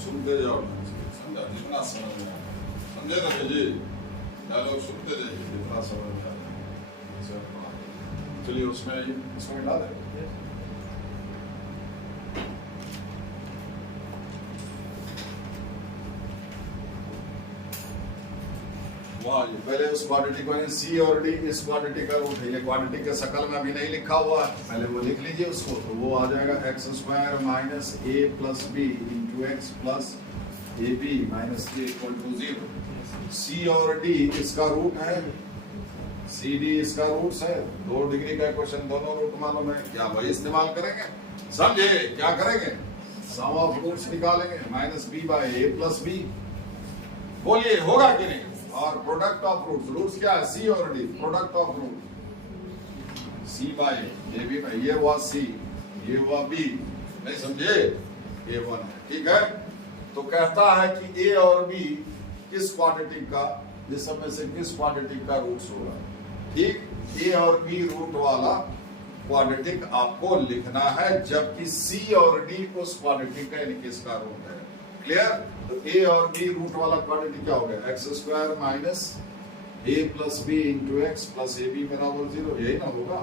सुनते जाओ, समझा जितना समझ में आए, समझे ना जी, डायलॉग सुनते जाइए जितना समझ में आए, चलिए उसमें इसमें डाल दें। वाह, पहले उस क्वाड्रेटिक को सी और डी, इस क्वाड्रेटिक का रूट है, ये क्वाड्रेटिक के शकल में अभी नहीं लिखा हुआ है, पहले वो लिख लीजिए उसको, तो वो आ जाएगा x square minus a plus b into x plus a b minus a equal to 0। C और डी इसका रूट है, सी डी इसका रूट है, 2 डिग्री का क्वेश्चन दोनों रूट मालूम है, क्या वही इस्तेमाल करेंगे, समझे? क्या करेंगे, सम ऑफ रूट्स निकालेंगे, माइनस बी बाय ए प्लस बी, बोलिए होगा कि नहीं? और प्रोडक्ट ऑफ रूट्स, रूट्स क्या है, सी और d, product of root c by a b, ये हुआ सी, ये हुआ बी, नहीं समझे? ये 1 है, ठीक है। तो कहता है कि ए और बी किस क्वाड्रेटिक का, इस सब में से किस क्वाड्रेटिक का रूट्स होगा, ठीक? ए और बी रूट वाला क्वाड्रेटिक आपको लिखना है, जबकि सी और डी उस क्वाड्रेटिक का यानी किसका रूट है, क्लियर? तो ए और बी रूट वाला क्वाड्रेटिक क्या हो गया, x square minus a plus b into x plus a b बराबर 0, यही ना होगा,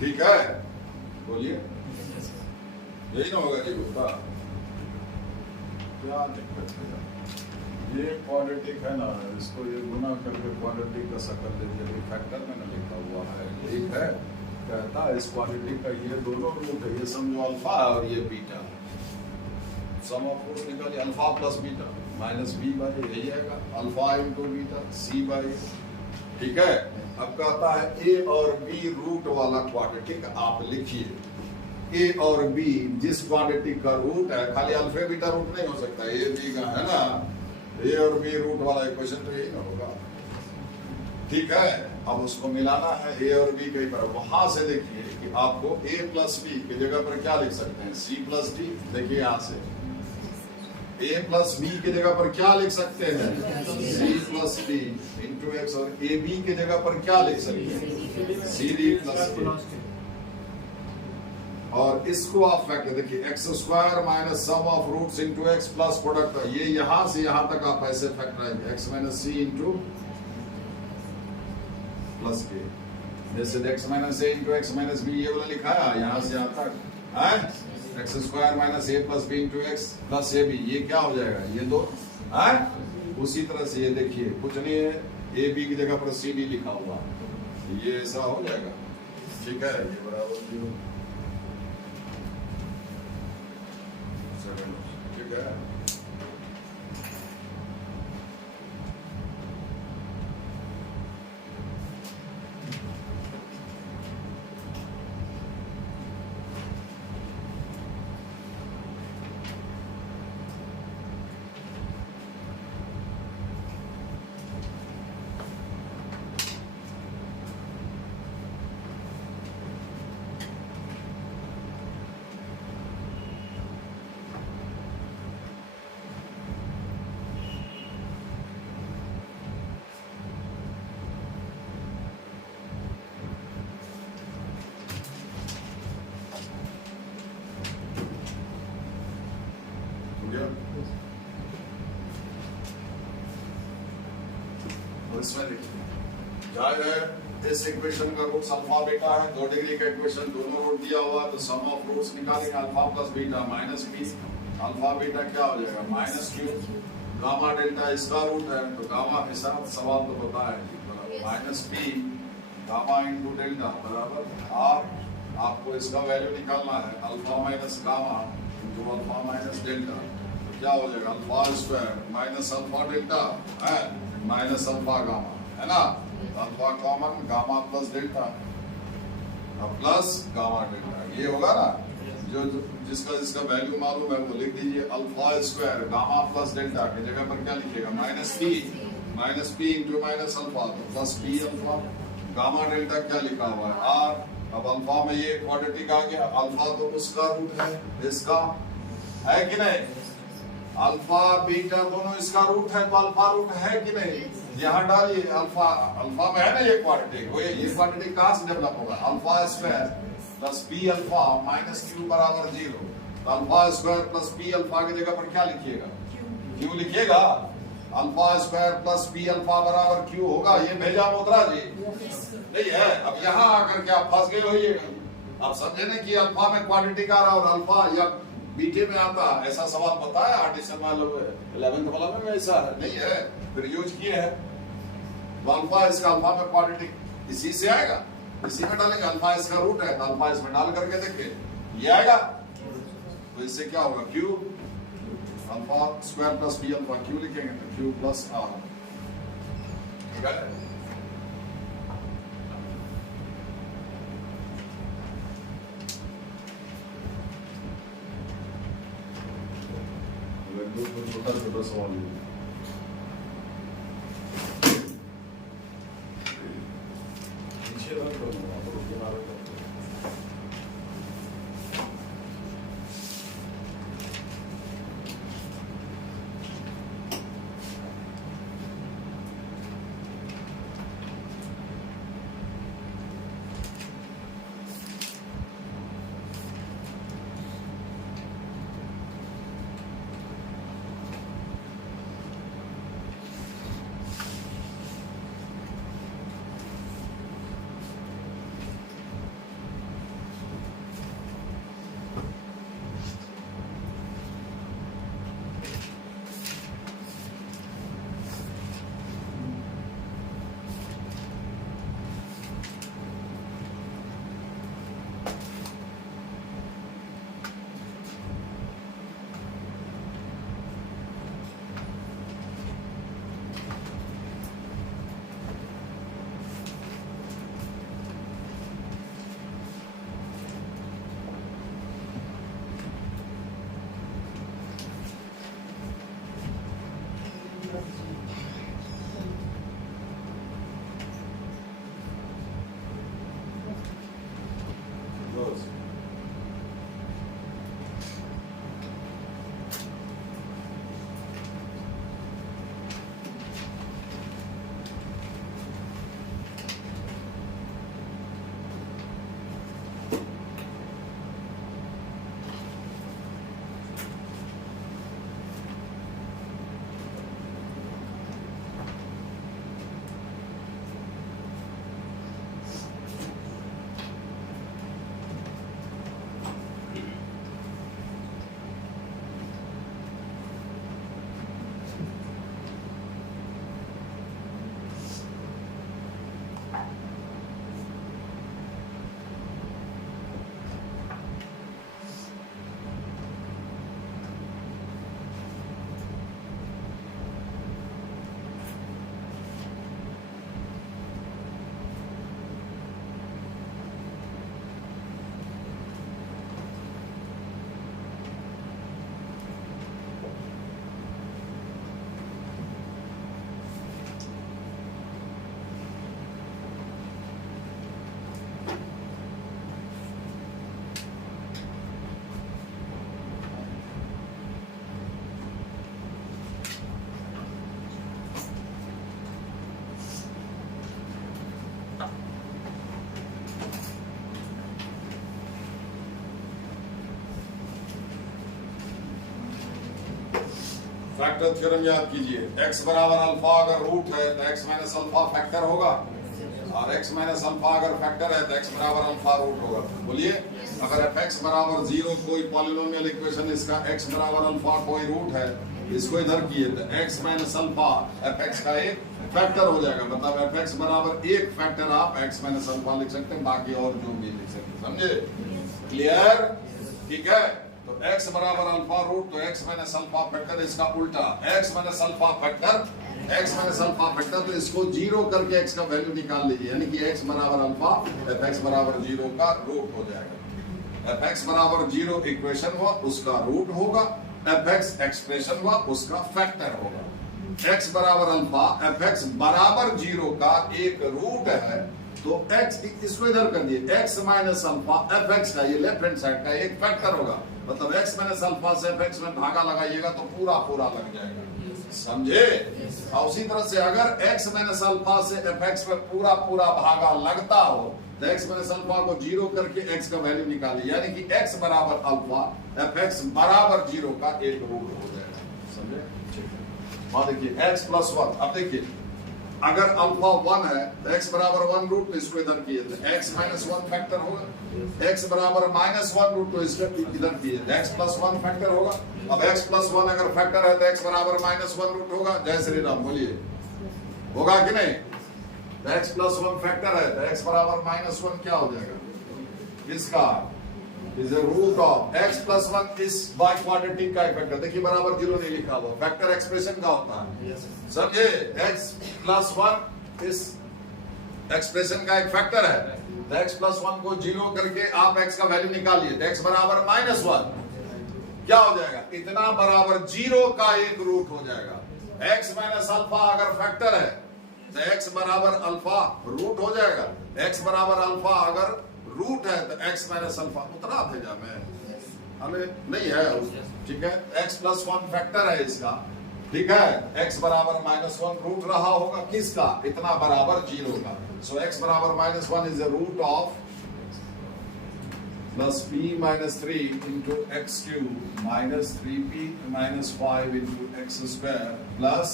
ठीक है? बोलिए यही ना होगा जी, होगा क्या दिक्कत है? ये क्वाड्रेटिक है ना, इसको ये गुना करके क्वाड्रेटिक का शकल दे दिया, फैक्टर में ना लिखा हुआ है, ठीक है? कहता है इस क्वाड्रेटिक का ये दोनों रूट है, ये समझो अल्फा और ये बीटा, सम ऑफ रूट्स निकालिए, alpha plus beta minus b by, यही आएगा alpha into beta c by. ठीक है, अब कहता है ए और बी रूट वाला क्वाड्रेटिक आप लिखिए। ए और बी जिस क्वाड्रेटिक का रूट है, खाली अल्फा बीटा रूट नहीं हो सकता, ए बी का है ना, ए और बी रूट वाला इक्वेशन तो यही ना होगा। ठीक है, अब उसको मिलाना है ए और बी कई बार। वहां से देखिए कि आपको ए प्लस बी की जगह पर क्या लिख सकते हैं, सी प्लस डी। देखिए यहां से ए प्लस बी की जगह पर क्या लिख सकते हैं, c plus d into x, और ए बी की जगह पर क्या लिख सकते हैं, सी डी प्लस ए। और इसको आप फैक्टर देखिए, x square minus sum of roots into x plus product, ये यहां से यहां तक आप ऐसे फैक्टर आएंगे, x minus c into plus के, जैसे x minus a into x minus b ये वाला लिखा है, यहां से यहां तक है x square minus a plus b into x plus a b, ये क्या हो जाएगा, ये दो है। उसी तरह से ये देखिए कुछ नहीं है, ए बी की जगह पर सी डी लिखा हुआ, ये ऐसा हो जाएगा। ठीक है, ये बराबर 0। ठीक है, इसमें देखिए जाहिर है इस इक्वेशन का रूट अल्फा बीटा है, 2 डिग्री का इक्वेशन, दोनों रूट दिया हुआ, तो सम ऑफ रूट्स निकालेंगे, alpha plus beta minus b, alpha beta क्या हो जाएगा माइनस क्यू, गामा डेल्टा इसका रूट है, तो गामा के साथ सवाल तो पता है minus b gamma into delta बराबर आर। आपको इसका वैल्यू निकालना है, alpha minus gamma into alpha minus delta, तो क्या हो जाएगा alpha square minus alpha delta है माइनस अल्फा गामा, है ना, alpha common, gamma plus delta, plus gamma delta, ये होगा ना, जो जिसका जिसका वैल्यू मालूम है वो लिख दीजिए। Alpha square gamma plus delta की जगह पर क्या लिखिएगा minus p into minus alpha, तो plus p alpha, gamma delta क्या लिखा हुआ है आर। अब अल्फा में ये क्वाड्रेटिक आ गया, अल्फा तो उसका रूट है, इसका है कि नहीं, अल्फा बीटा दोनों इसका रूट है, तो अल्फा रूट है कि नहीं, यहाँ डालिए अल्फा, अल्फा में है ना ये क्वाड्रेटिक, वो ये क्वाड्रेटिक कहाँ से डेवलप होगा, alpha square plus b alpha minus q बराबर 0, तो alpha square plus b alpha की जगह पर क्या लिखिएगा, क्यू लिखिएगा, alpha square plus b alpha बराबर क्यू होगा, ये भेजा मोत्रा जी नहीं है। अब यहाँ आकर के आप फंस गए होइएगा, आप समझे ना कि अल्फा में क्वाड्रेटिक आ रहा और अल्फा या बीटे में आता, ऐसा सवाल पता है आर्टिशन वालों को 11th वाला में ऐसा नहीं है, फिर यूज किए हैं, तो अल्फा इसका अल्फा में क्वाड्रेटिक इसी से आएगा, इसी में डालेंगे, अल्फा इसका रूट है तो अल्फा इसमें डाल करके देखिए ये आएगा, तो इससे क्या होगा q alpha square plus b alpha, q लिखेंगे तो क्यू प्लस आर। ठीक है, छोटा छोटा सवाल फैक्टर थ्योरम याद कीजिए, x बराबर अल्फा अगर रूट है तो x माइनस अल्फा फैक्टर होगा, और x माइनस अल्फा अगर फैक्टर है तो x बराबर अल्फा रूट होगा। बोलिए, अगर fx बराबर 0 कोई पॉलिनोमियल इक्वेशन इसका x बराबर अल्फा कोई रूट है, इसको इधर किए तो x माइनस अल्फा fx का एक फैक्टर हो जाएगा। मतलब fx बराबर एक फैक्टर आप x माइनस अल्फा लिख सकते हैं, बाकी और जो भी लिख सकते हैं। समझे? क्लियर? ठीक है। तो x बराबर अल्फा रूट, तो x माइनस अल्फा फैक्टर, इसका उल्टा x minus alpha factor, x minus alpha factor, तो इसको 0 करके x का वैल्यू निकाल लीजिए, यानी कि x बराबर अल्फा fx बराबर 0 का रूट हो जाएगा। fx बराबर 0 इक्वेशन हुआ, उसका रूट होगा, fx एक्सप्रेशन हुआ, उसका फैक्टर होगा। x बराबर अल्फा fx बराबर 0 का एक रूट है, तो x, इसको इधर कर दिए, x माइनस अल्फा fx का, ये लेफ्ट हैंड साइड का एक फैक्टर होगा। मतलब x माइनस अल्फा से fx में भागा लगाइएगा तो पूरा पूरा लग जाएगा। समझे? और उसी तरह से अगर x माइनस अल्फा से fx में पूरा पूरा भागा लगता हो तो x माइनस अल्फा को 0 करके x का वैल्यू निकालिए, यानी कि x बराबर अल्फा fx बराबर 0 का एक रूट हो जाएगा। समझे? और देखिए x प्लस 1, अब देखिए अगर अल्फा 1 है तो x बराबर 1 रूट, तो इसको इधर किए तो x माइनस 1 फैक्टर होगा, x बराबर माइनस 1 रूट, तो इसको इधर किए x प्लस 1 फैक्टर होगा। अब x प्लस 1 अगर फैक्टर है तो x बराबर माइनस 1 रूट होगा। जय श्री राम, बोलिए, होगा कि नहीं? तो x प्लस 1 फैक्टर है तो x बराबर माइनस 1 क्या हो जाएगा? इसका is root of x plus 1 इस बाय क्वाड्रेटिक का फैक्टर। देखिए बराबर 0 नहीं लिखा हुआ, फैक्टर एक्सप्रेशन का होता है। समझे? x प्लस 1 इस एक्सप्रेशन का एक फैक्टर है, तो x प्लस 1 को 0 करके आप x का वैल्यू निकालिए, तो x बराबर माइनस 1 क्या हो जाएगा? इतना बराबर 0 का एक रूट हो जाएगा। x माइनस अल्फा अगर फैक्टर है तो x बराबर अल्फा रूट हो जाएगा। x बराबर अल्फा अगर रूट है तो x माइनस अल्फा, उतना भेजा मैं, हमें नहीं है, ठीक है। x प्लस 1 फैक्टर है इसका, ठीक है। x बराबर माइनस 1 रूट रहा होगा किसका? इतना बराबर 0 का। सो x बराबर minus 1 is the root of plus p minus 3 into x cube minus 3p minus 5 into x square plus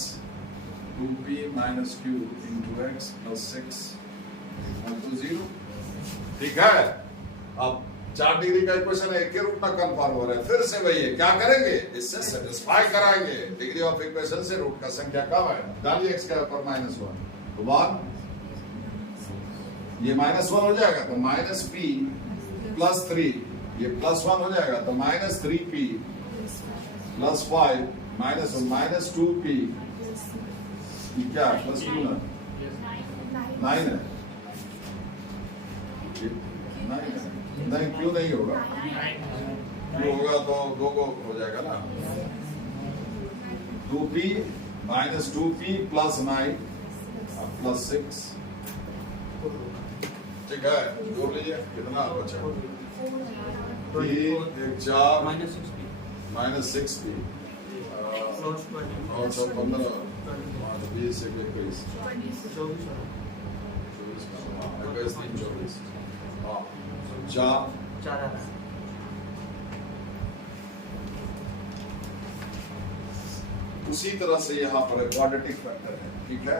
2p minus cube into x plus 6 equal to 0। ठीक है। अब 4 डिग्री का इक्वेशन है, एक के रूट में confirm हो रहा है। फिर से वही है, क्या करेंगे? इससे सेटिस्फाई कराएंगे। डिग्री ऑफ इक्वेशन से रूट का संख्या कम है, डालिए x के ऊपर माइनस 1, तो 1, ये माइनस 1 हो जाएगा तो माइनस p प्लस 3, ये प्लस 1 हो जाएगा तो minus 3p plus 5 minus 1 minus 2p, क्या प्लस 2 ना 9 है, नहीं क्यों नहीं होगा? क्यों होगा तो 2 को हो जाएगा ना, 2p minus 2p plus 9 plus 6। ठीक है, जोड़ लीजिए कितना बचा? 3 1 4 माइनस 6p और 15 20 21 24 4 उसी तरह से यहाँ पर क्वाड्रेटिक फैक्टर है। ठीक है,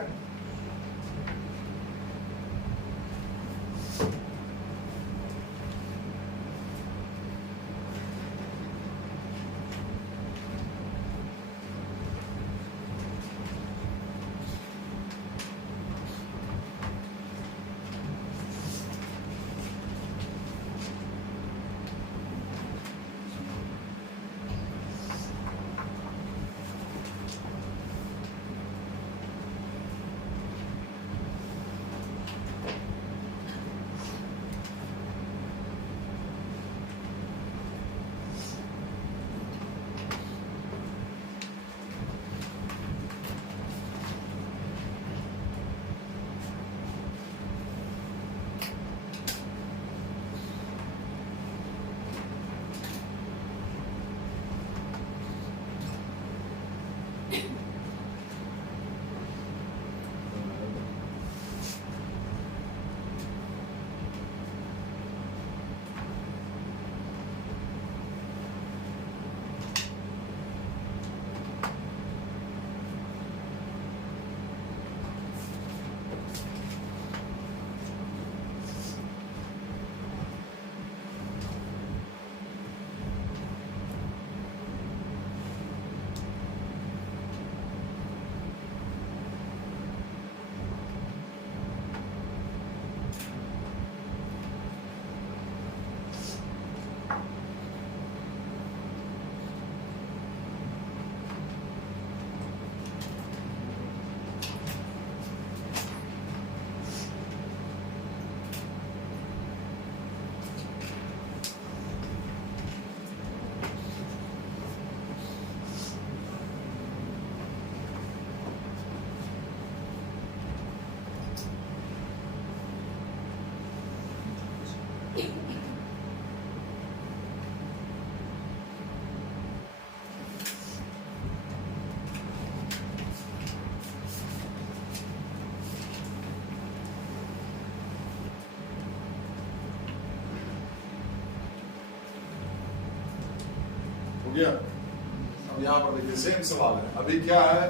हो गया। अब यहाँ पर देखिए सेम सवाल है, अभी क्या है,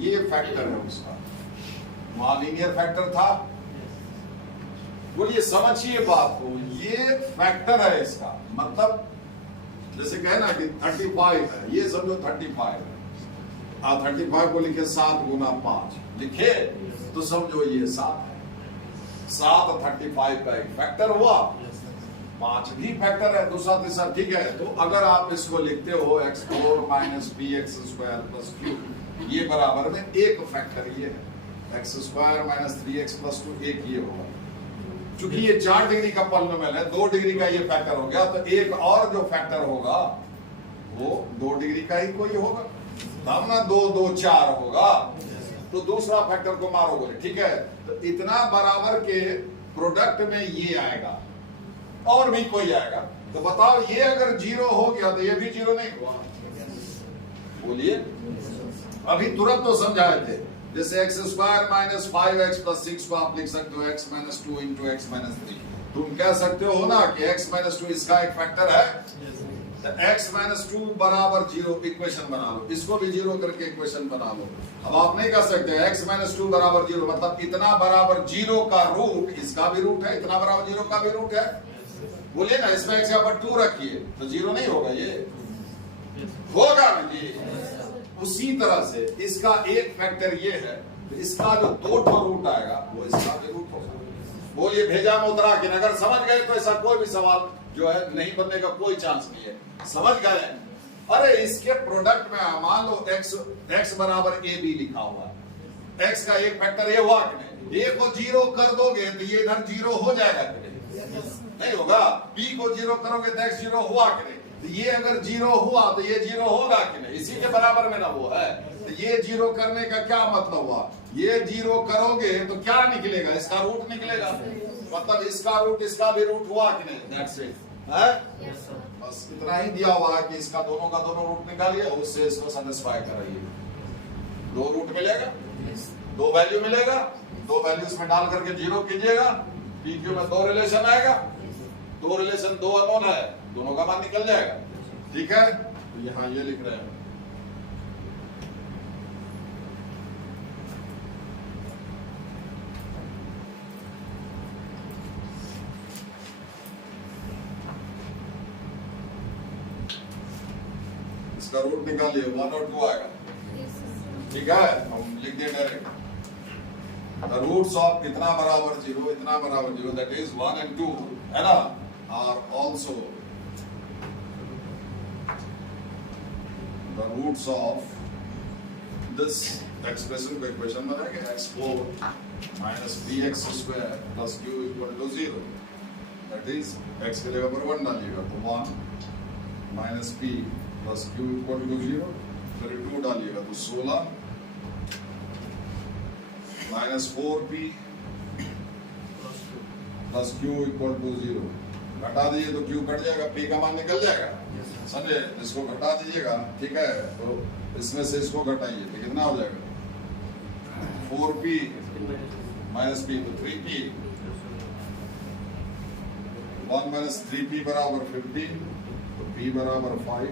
ये फैक्टर है उसका, वहां लीनियर फैक्टर था, बोलिए समझिए बात को, ये फैक्टर है इसका, मतलब जैसे कहे ना कि 35 है, ये समझो 35 है, 35 को लिखे 7 गुना 5 लिखे तो समझो ये 7 है, 7 35 का एक फैक्टर हुआ, 5 भी फैक्टर है, दूसरा तीसरा, ठीक है। तो अगर आप इसको लिखते हो x4 minus bx square plus q, ये बराबर में एक फैक्टर ये है, x square minus 3x plus 2, एक ये होगा, चूंकि ये 4 डिग्री का पॉलिनोमियल है, 2 डिग्री का ये फैक्टर हो गया, तो एक और जो फैक्टर होगा वो 2 डिग्री का ही कोई होगा, तब ना 2 2 4 होगा, तो दूसरा फैक्टर को मारो बोले, ठीक है। तो इतना बराबर के प्रोडक्ट में ये आएगा और भी कोई आएगा, तो बताओ ये अगर 0 हो गया तो ये भी 0 नहीं हुआ, बोलिए। अभी तुरंत तो समझाए थे, जैसे x square minus 5x plus 6 को आप लिख सकते हो x minus 2 into x minus 3, तुम कह सकते हो ना कि x माइनस 2 इसका एक फैक्टर है, तो x माइनस 2 बराबर 0 इक्वेशन बना लो, इसको भी 0 करके इक्वेशन बना लो। अब आप नहीं कर सकते x माइनस 2 बराबर 0, मतलब इतना बराबर 0 का रूट इसका भी रूट है, इतना बराबर 0 का भी रूट है, बोलिए ना, इसमें x यहाँ पर 2 रखिए तो 0 नहीं होगा, ये होगा जी। उसी तरह से इसका एक फैक्टर ये है, तो इसका जो 2 रूट आएगा वो इसका भी रूट होगा, बोलिए भेजा में उतरा कि अगर समझ गए तो ऐसा कोई भी सवाल जो है नहीं बनने का कोई चांस नहीं है, समझ गए। अरे इसके प्रोडक्ट में मान लो x बराबर a b लिखा हुआ है, x का एक फैक्टर ये हुआ कि नहीं, a को 0 कर दोगे तो ये इधर 0 हो जाएगा कि नहीं होगा, b को 0 करोगे तो x 0 हुआ कि नहीं, तो ये अगर 0 हुआ तो ये 0 होगा कि नहीं, इसी के बराबर में ना वो है, तो ये 0 करने का क्या मतलब हुआ, ये 0 करोगे तो क्या निकलेगा, इसका रूट निकलेगा, मतलब इसका रूट इसका भी रूट हुआ कि नहीं, दैट्स इट है। बस इतना ही दिया हुआ है कि इसका दोनों का दोनों रूट निकालिए, उससे इसको सेटिस्फाई कराइए, 2 रूट मिलेगा, 2 वैल्यू मिलेगा, 2 वैल्यूज में डाल करके 0 कीजिएगा, PQ में 2 रिलेशन आएगा, 2 रिलेशन 2 अननोन है, दोनों का मान निकल जाएगा, ठीक है। तो यहाँ ये लिख रहे हैं, इसका रूट निकालिए, 1 और 2 आएगा, ठीक है। हम लिख दिए डायरेक्ट, द रूट्स ऑफ इतना बराबर 0 इतना बराबर 0, दैट इज 1 and 2 है ना, are also the roots of this expression को इक्वेशन बनाएंगे, x4 minus bx square plus q equal to 0, that is x के जगह पर 1 डालिएगा तो 1 minus p plus q equal to 0, फिर 2 डालिएगा तो 16 minus 4p plus q equal to 0, घटा दीजिए तो q कट जाएगा, p का मान निकल जाएगा, समझे, इसको घटा दीजिएगा, ठीक है। तो इसमें से इसको घटाइए तो कितना हो जाएगा, 4p माइनस p तो 3p, 1 माइनस 3p बराबर 15, तो p बराबर 5,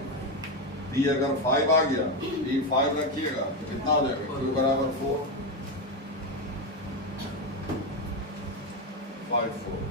p अगर 5 आ गया, p 5 रखिएगा तो कितना हो जाएगा, q बराबर 4, 5 4।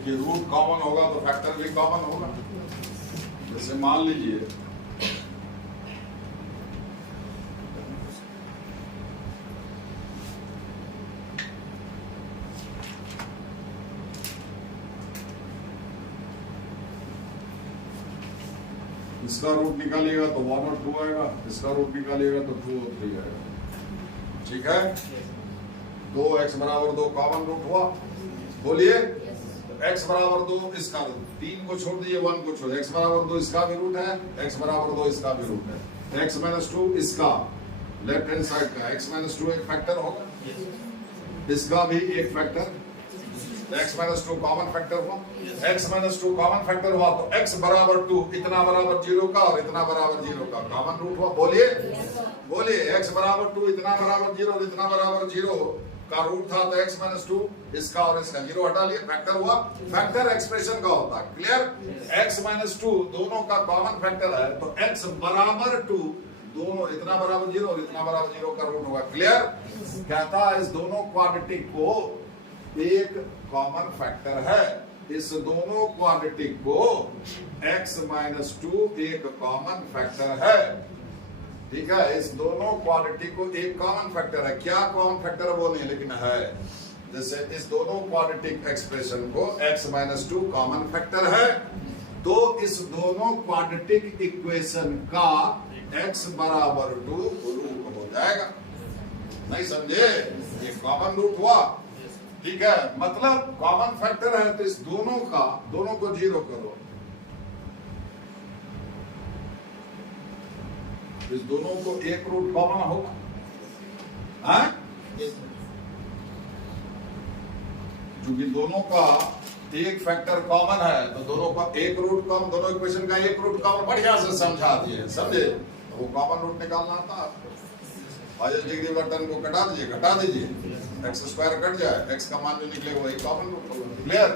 देखिए रूट कॉमन होगा तो फैक्टर भी कॉमन होगा। जैसे मान लीजिए इसका रूट निकालिएगा तो 1 और 2 आएगा, इसका रूट निकालिएगा तो 2 और 3 आएगा। ठीक है, 2x बराबर 2 कॉमन रूट हुआ, बोलिए। x बराबर 2 इसका 3 को छोड़ दिए, 1 को छोड़, x बराबर 2 इसका भी रूट है, x बराबर 2 इसका भी रूट है, x माइनस 2 इसका लेफ्ट हैंड साइड का x माइनस 2 एक फैक्टर होगा, इसका भी एक factor, x minus 2 common factor हुआ, x माइनस 2 कॉमन फैक्टर हुआ तो x बराबर 2 इतना बराबर 0 का और इतना बराबर 0 का कॉमन रूट हुआ, बोलिए बोलिए। x बराबर 2 इतना बराबर 0 और इतना बराबर 0 का रूट था तो x माइनस 2 इसका और इसका 0 हटा लिए, फैक्टर हुआ। फैक्टर एक्सप्रेशन का होता है, क्लियर। x माइनस 2 दोनों का कॉमन फैक्टर है तो x बराबर 2 दोनों इतना बराबर 0 और इतना बराबर 0 का रूट होगा, क्लियर। कहता है इस दोनों क्वांटिटी को एक कॉमन फैक्टर है, इस दोनों क्वांटिटी को x माइनस 2 एक कॉमन फैक्टर है, ठीक है। इस दोनों क्वांटिटी को एक कॉमन फैक्टर है, क्या कॉमन फैक्टर है वो नहीं लेकिन है। जैसे इस दोनों क्वाड्रेटिक एक्सप्रेशन को x माइनस 2 कॉमन फैक्टर है तो इस दोनों क्वाड्रेटिक इक्वेशन का x बराबर 2 रूट हो जाएगा, नहीं समझे, ये कॉमन रूट हुआ, ठीक है। मतलब कॉमन फैक्टर है तो इस दोनों को 0 करो, इस दोनों को एक रूट कॉमन होगा, हाँ? क्योंकि दोनों का एक फैक्टर कॉमन है तो दोनों का एक रूट कॉमन, दोनों इक्वेशन का एक रूट कॉमन, बढ़िया से समझा दिए, समझे। वो कॉमन रूट निकालना था, टर्म को घटा दीजिए, एक्स स्क्वायर कट जाए, एक्स का मान जो निकलेगा वही कॉमन रूट होगा, क्लियर।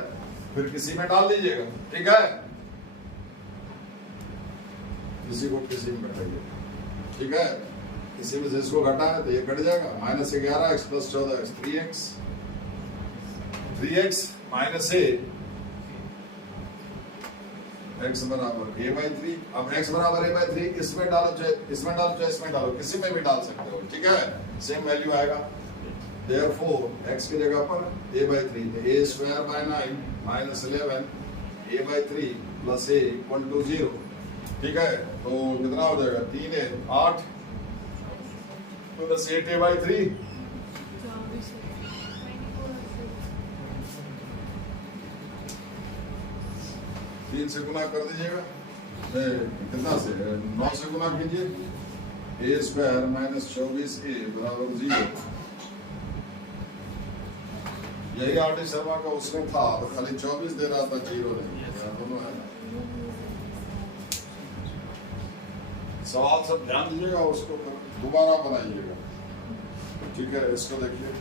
फिर किसी में डाल दीजिएगा, ठीक है, किसी को किसी में घटाइए, ठीक है। इसी में से इसको घटा है तो ये कट जाएगा, -11 x + 14 x 3x minus a x बराबर a/3। अब x बराबर a/3 इसमें डालो चाहे इसमें डालो, किसी में भी डाल सकते हो, ठीक है, सेम वैल्यू आएगा। Therefore x की जगह पर a/3 तो a² / 9 -11 a/3 + a = 0, ठीक है। तो कितना हो जाएगा, 3 8 + 8 a/3 3 से गुना कर दीजिएगा, कितना से 9 से गुना कीजिए, a² - 24a = 0। यही आर.डी. शर्मा का उसमें था तो खाली 24 दे रहा था, 0 नहीं, दोनों है। सवाल सब ध्यान दीजिएगा, उसको दोबारा बनाइएगा, ठीक है। इसको देखिए,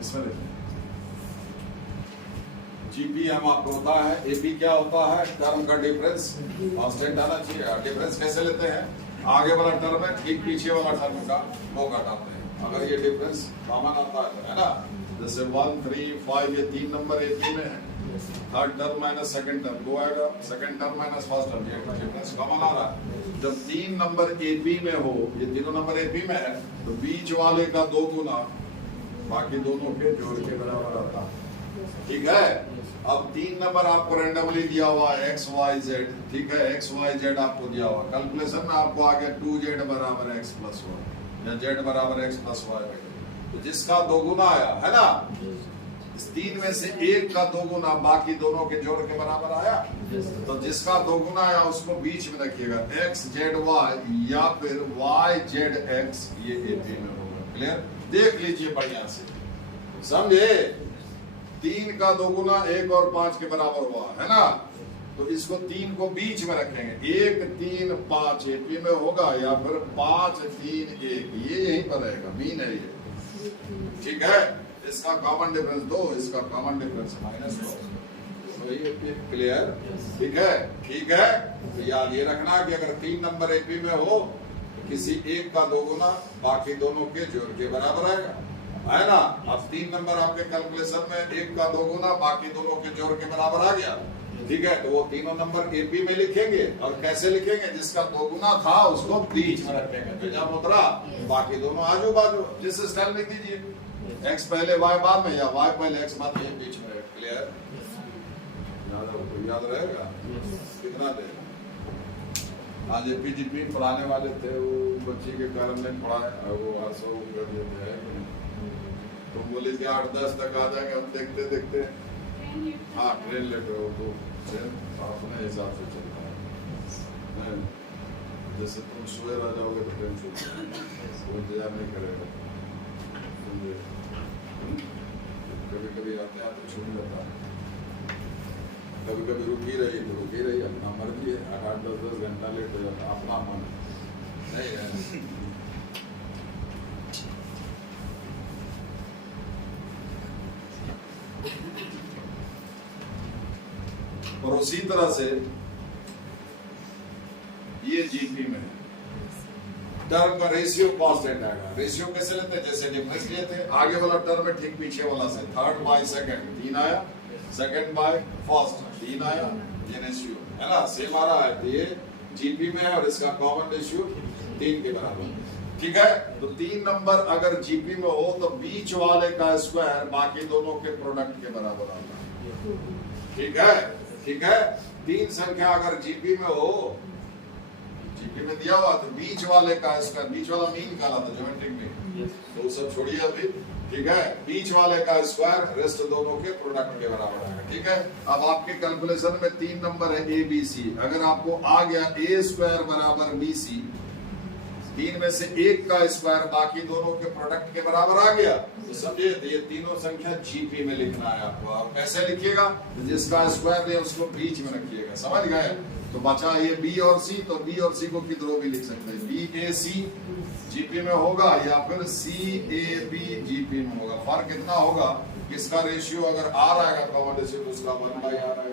इसमें देखिए जीपीएम आपको होता है, एपी क्या होता है, टर्म का डिफरेंस कांस्टेंट आना चाहिए। डिफरेंस कैसे लेते हैं, आगे वाला टर्म है ठीक पीछे वाला टर्म का वो घटाते हैं। अगर ये डिफरेंस कॉमन आता है ना, जैसे 1 3 5 ये 3 नंबर एपी में है, third term minus second term वो आएगा, second term minus first term, ये डिफरेंस कॉमन आ रहा है। जब 3 नंबर एपी में हो, ये तीनों नंबर एपी में है, तो बीच वाले का 2 गुना बाकी दोनों के जोड़ के बराबर आता है। ठीक है, अब 3 नंबर आपको रैंडमली दिया हुआ है एक्स वाई जेड, ठीक है, एक्स वाई जेड आपको दिया हुआ, कैलकुलेशन में आपको आ गया 2z बराबर x प्लस वाई या z बराबर x प्लस वाई, तो जिसका 2 गुना आया है ना, इस 3 में से एक का 2 गुना बाकी दोनों के जोड़ के बराबर आया, तो जिसका 2 गुना आया उसको बीच में रखिएगा, x z y या फिर y z x, ये एपी में होगा। क्लियर, देख लीजिए बढ़िया से, समझे। 3 का 2 गुना 1 और 5 के बराबर हुआ है ना, तो इसको 3 को बीच में रखेंगे, 1 3 5 एपी में होगा, या फिर 5 3 1, ये यहीं पर रहेगा, मीन है ये। ठीक है, इसका कॉमन डिफरेंस 2, इसका कॉमन डिफरेंस -2। क्लियर, ठीक है, ठीक है। तो याद ये रखना कि अगर 3 नंबर एपी में हो, तो किसी एक का 2 गुना बाकी दोनों के जोड़ के बराबर आएगा, है ना। अब 3 नंबर आपके कैलकुलेशन में 1 का 2 गुना बाकी दोनों के जोड़ के बराबर आ गया, ठीक है, तो वो तीनों नंबर एपी में लिखेंगे। और कैसे लिखेंगे, जिसका 2 गुना था उसको बीच में रखेंगे, भेजा मुद्रा, बाकी दोनों आजू बाजू, जिस स्टाइल लिख दीजिए, x पहले y बाद में या y पहले x बाद में, बीच में। क्लियर, याद रहेगा। कितना देगा, आज एपीजीपी पढ़ाने वाले थे, वो बच्ची के कारण नहीं पढ़ाए, वो 800 कर देते हैं, तुम बोली कि 8-10 तक आ जाएंगे, हम देखते देखते। हाँ, ट्रेन लेट हो तो अपने हिसाब से चलता है, जैसे तुम सोए रह जाओगे तो ट्रेन छूट, वो इंतजार नहीं करेगा। कभी कभी आते हैं तो छूट जाता है, कभी कभी रुकी रही, अपना मर्जी है, 8-10 घंटा लेट हो जाता, अपना मन नहीं है। और उसी तरह से ये जीपी में टर्म का रेशियो कांस्टेंट आएगा। रेशियो कैसे लेते हैं, जैसे डिफरेंस लिए थे, आगे वाला टर्म है ठीक पीछे वाला से, थर्ड बाय सेकंड 3 आया, सेकंड बाय फर्स्ट 3 आया, ये रेशियो है ना, सेम आ रहा है। तो ये जीपी में है और इसका कॉमन रेशियो 3 के बराबर। ठीक है, तो 3 नंबर अगर जीपी में हो तो बीच वाले का स्क्वायर बाकी दोनों के प्रोडक्ट के बराबर आता है। ठीक है, ठीक है, 3 संख्या अगर जीपी में हो, जीपी में दिया हुआ, तो बीच वाले का स्क्वायर, बीच वाला मीन निकाला था ज्योमेट्रिक में, तो सब छोड़िए अभी। ठीक है, बीच वाले का स्क्वायर रेस्ट दोनों के प्रोडक्ट के बराबर आएगा। ठीक है, अब आपके कैलकुलेशन में 3 नंबर है ए बी सी, अगर आपको आ गया ए स्क्वायर बराबर बी सी, 3 में से 1 का स्क्वायर बाकी दोनों के प्रोडक्ट के बराबर आ गया, तो समझे, ये तीनों संख्या जीपी में लिखना है आपको। आप कैसे लिखिएगा, तो जिसका स्क्वायर है उसको बीच में रखिएगा, समझ गए। तो बचा ये बी और सी, तो बी और सी को किधरों भी लिख सकते हैं, बी ए सी जीपी में होगा या फिर सी ए बी जीपी में होगा। फर्क कितना होगा, इसका रेशियो अगर आ रहा है कॉमन रेशियो, तो उसका 1/r आएगा।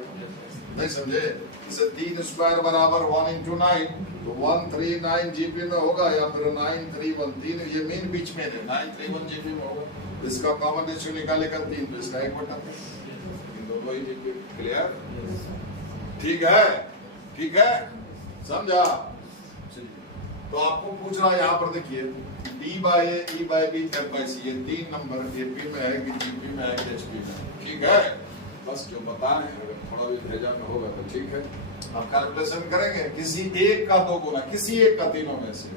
नहीं समझे, इसे 3 स्क्वायर बराबर 1 into 9, तो 139 जीपी में होगा या फिर 9313, ये मीन बीच में है, 931 जीपी में होगा। इसका कॉमन रेशियो निकालेगा 3, तो इसका 1/3, इन दोनों ही जीपी। क्लियर, ठीक है, ठीक है, समझा। तो आपको पूछ रहा है यहाँ पर देखिए, d by a, e by b, f by c, ये 3 नंबर एपी में है कि जीपी में है कि एचपी में। ठीक है, बस जो बता रहे हैं, अगर थोड़ा भी भेजा में होगा तो ठीक है। आप कैलकुलेशन करेंगे, किसी एक का 2 गुना, किसी एक का तीनों में से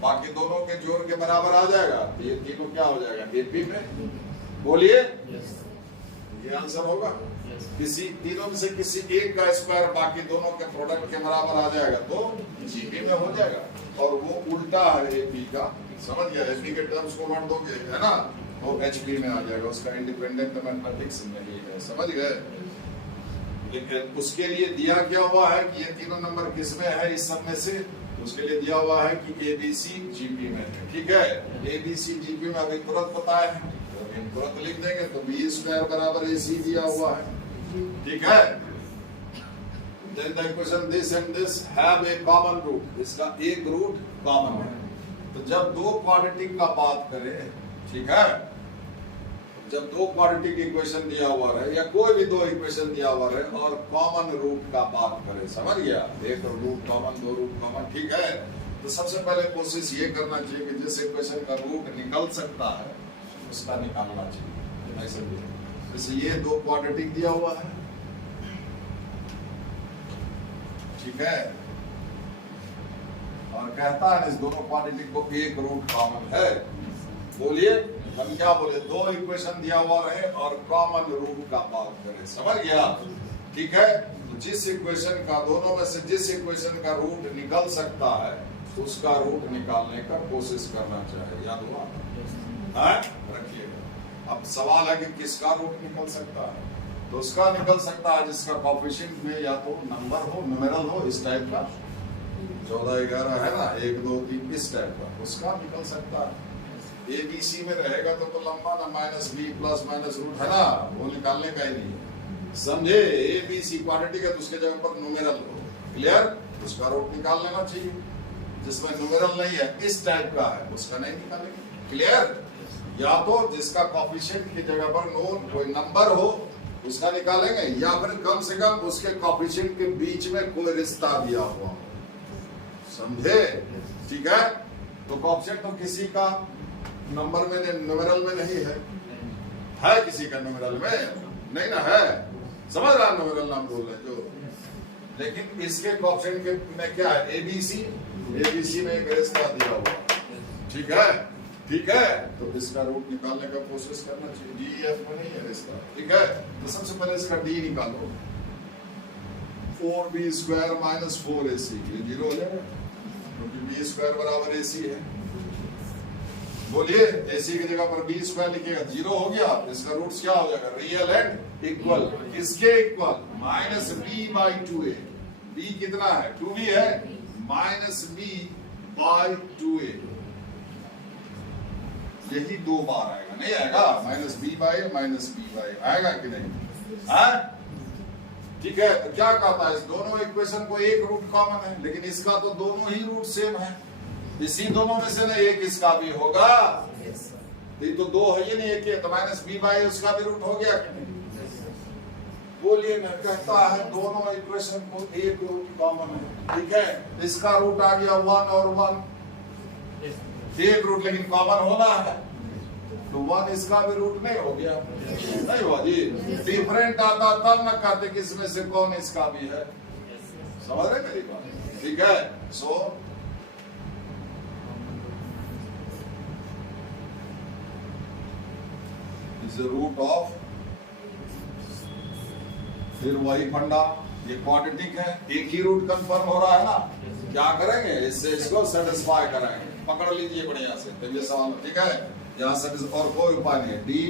बाकी दोनों के जोड़ के बराबर आ जाएगा, तो ये तीनों क्या हो जाएगा, एपी में। बोलिए, ये आंसर होगा। किसी तीनों में से किसी एक का स्क्वायर बाकी दोनों के प्रोडक्ट के बराबर आ जाएगा, तो जीपी में हो जाएगा। और वो उल्टा है एपी का, समझ गया, एपी के टर्म्स को मत दोगे, है ना, वो एचपी में आ जाएगा, उसका इंडिपेंडेंट मैथमेटिक्स नहीं है, समझ गए। लेकिन उसके लिए दिया क्या हुआ है कि ये तीनों नंबर किस में है, इस सब में से, उसके लिए दिया हुआ है कि एबीसी जीपी में है। ठीक है, एबीसी जीपी में अभी तुरंत पता है, जब इन तुरंत लिख देंगे तो बी स्क्वायर बराबर ए सी दिया हुआ है, ठीक है। Then the equation this and this have a common root, इसका एक रूट कॉमन है। तो जब दो क्वाड्रेटिक का बात करें, ठीक है, जब दो क्वाड्रेटिक इक्वेशन दिया हुआ है या कोई भी दो इक्वेशन दिया हुआ है और कॉमन रूट का बात करें, समझ गया, एक रूट कॉमन, दो रूट कॉमन, ठीक है। तो सबसे पहले कोशिश ये करना चाहिए कि जिस इक्वेशन का रूट निकल सकता है उसका निकालना चाहिए, ऐसे जैसे ये दो क्वाड्रेटिक दिया हुआ है, ठीक है, और कहता है इस दोनों क्वाड्रेटिक को एक रूट कॉमन है। बोलिए, हम क्या बोले, दो इक्वेशन दिया हुआ रहे और कॉमन रूट का बात करें, समझ गया, ठीक है। तो जिस इक्वेशन का, दोनों में से जिस इक्वेशन का रूट निकल सकता है उसका रूट निकालने का कोशिश करना चाहिए, याद हुआ, रखिएगा। अब सवाल है कि किसका रूट निकल सकता है, तो उसका निकल सकता है जिसका कोएफिशिएंट में या तो नंबर हो, न्यूमेरल हो, इस टाइप का 14, 11 है ना, 1, 2, 3 इस टाइप का, उसका निकल सकता है। ए बी सी में रहेगा तो लंबा ना, minus b plus minus root है ना, वो निकालने का ही नहीं है, समझे। ए बी सी क्वाड्रेटिक है तो उसके जगह पर न्यूमेरल हो, क्लियर, उसका रूट निकाल लेना चाहिए। जिसमें न्यूमेरल नहीं है, इस टाइप का है, उसका नहीं निकालेंगे, क्लियर। या तो जिसका कोएफिशिएंट की जगह पर नोन कोई नंबर हो उसका निकालेंगे, या फिर कम से कम उसके कोएफिशिएंट के बीच में कोई रिश्ता दिया हुआ हो, समझे, ठीक है। तो कोएफिशिएंट तो किसी का नंबर में, न्यूमेरल में नहीं है किसी का न्यूमेरल में नहीं ना है, समझ रहा, न्यूमेरल नाम बोल रहे जो, लेकिन इसके कोएफिशिएंट के में क्या है, एबीसी में एक रिश्ता दिया हुआ, ठीक है, ठीक है। तो इसका रूट निकालने का कोशिश करना चाहिए, डी एफ में नहीं है रिश्ता, ठीक है। तो सबसे पहले इसका डी निकालो, 4b स्क्वायर माइनस 4ac, ये 0 हो जाएगा क्योंकि b स्क्वायर बराबर ac है। बोलिए, ac की जगह पर b स्क्वायर लिखिएगा, 0 हो गया, इसका रूट्स क्या हो जाएगा, रियल एंड इक्वल, किसके equal, minus b by 2a, b कितना है, 2b है, माइनस b बाई 2a, यही 2 बार आएगा, नहीं आएगा, माइनस b बाई आएगा कि नहीं, ठीक है। तो क्या कहता है, इस दोनों इक्वेशन को एक रूट कॉमन है, लेकिन इसका तो दोनों ही रूट सेम है, इसी दोनों में से ना एक इसका भी होगा, ये तो 2 है ही नहीं, एक है, तो माइनस b बाई उसका भी रूट हो गया कि नहीं। बोलिए ना, कहता है दोनों इक्वेशन को एक रूट कॉमन है, ठीक है। इसका रूट आ गया 1 और 1, एक रूट लेकिन कॉमन होना है, तो 1 इसका भी रूट नहीं हो गया, नहीं हुआ जी, डिफरेंट आता तब न कहते कि इसमें से कौन इसका भी है, समझ रहे मेरी बात, ठीक है। So is the root of, फिर वही फंडा, ये क्वाड्रेटिक है, एक ही रूट कंफर्म हो रहा है ना, क्या करेंगे, इससे इसको सेटिस्फाई कराएंगे, पकड़ लीजिए बढ़िया से, तो ये सवाल, ठीक है। यहाँ से और कोई उपाय नहीं है, डी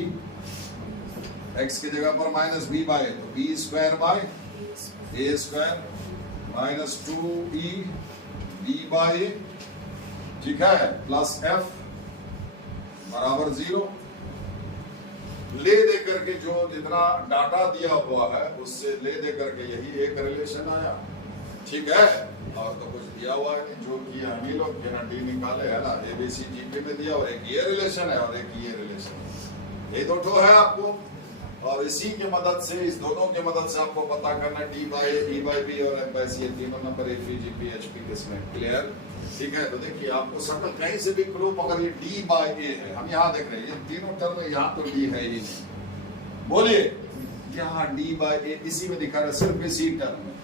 एक्स की जगह पर माइनस बी बाई, तो b square by a square minus 2e b by, ठीक है, प्लस एफ बराबर 0। ले दे करके जो जितना डाटा दिया हुआ है उससे ले दे करके यही एक रिलेशन आया, ठीक है, और तो कुछ दिया हुआ है नहीं, जो कि हम ही लोग डी निकाले है ना, एबीसी जीपी में दिया, और एक ये रिलेशन है और एक ये रिलेशन, ये दो ठो है आपको, और इसी के मदद से, इस दोनों के मदद से आपको पता करना d by a, b by b और एफ बाई सी, ये तीनों number F G P H P किसमें, क्लियर, ठीक है। तो देखिए आपको सकल कहीं से भी प्रूफ, अगर ये डी बाई ए है, हम यहाँ देख रहे हैं ये तीनों टर्म में, यहाँ तो डी है ही नहीं, बोलिए, यहाँ डी बाई ए इसी में दिखा रहा है, सिर्फ इसी टर्म में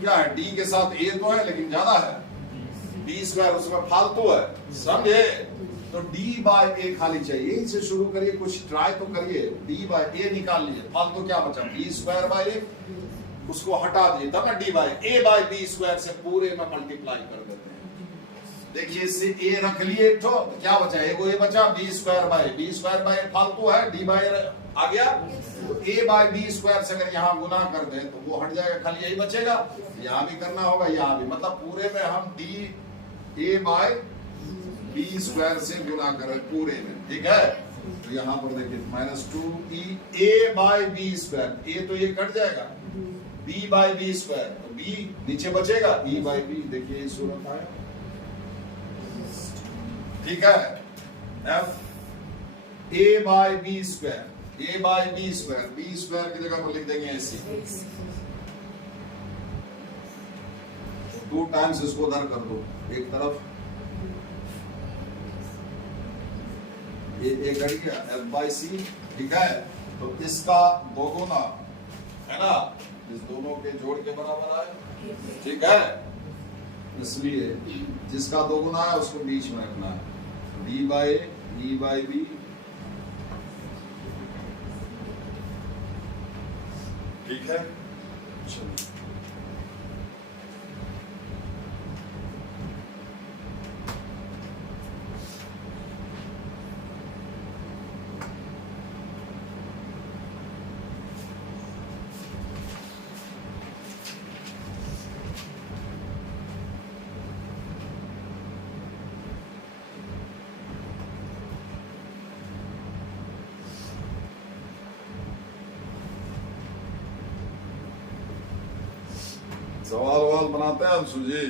क्या है, डी के साथ ए तो है लेकिन ज्यादा है, डी स्क्वायर उसमें फालतू है, समझे। तो डी बाई ए खाली चाहिए, इसे शुरू करिए, कुछ ट्राई तो करिए, डी बाई ए निकाल लीजिए, फालतू क्या बचा, बी स्क्वायर बाई ए, उसको हटा दिए, तब ना d by a by b square से पूरे में मल्टीप्लाई कर देते हैं। देखिए इससे ए रख लिए, तो क्या बचा, एगो ए बचा, बी स्क्वायर बाई फालतू है, डी बाई आ गया, तो ए बाई बी स्क्वायर से अगर यहाँ गुना कर दें तो वो हट जाएगा, खाली यही बचेगा, यहाँ भी करना होगा, यहाँ भी, मतलब पूरे में हम d a by b square से गुना करें पूरे में, ठीक है। तो यहाँ पर देखिए -2e a by b square, a तो ये कट जाएगा, b बाई बी स्क्वायर, तो b नीचे बचेगा, e बाई बी, देखिए ये सूरत आया, ठीक है। f a by b square, a by b square, b square की जगह पर लिख देंगे ऐसी, 2 टाइम्स इसको उधर कर दो एक तरफ, ये एक घट गया f बाई सी, ठीक है। तो इसका दोगुना है ना, इस दोनों के जोड़ के बराबर आए, ठीक है। इसलिए जिसका दोगुना है उसको बीच में रखना है, b by e by b, ठीक है। चलिए सवाल वाल बनाते हैं हम सुजी,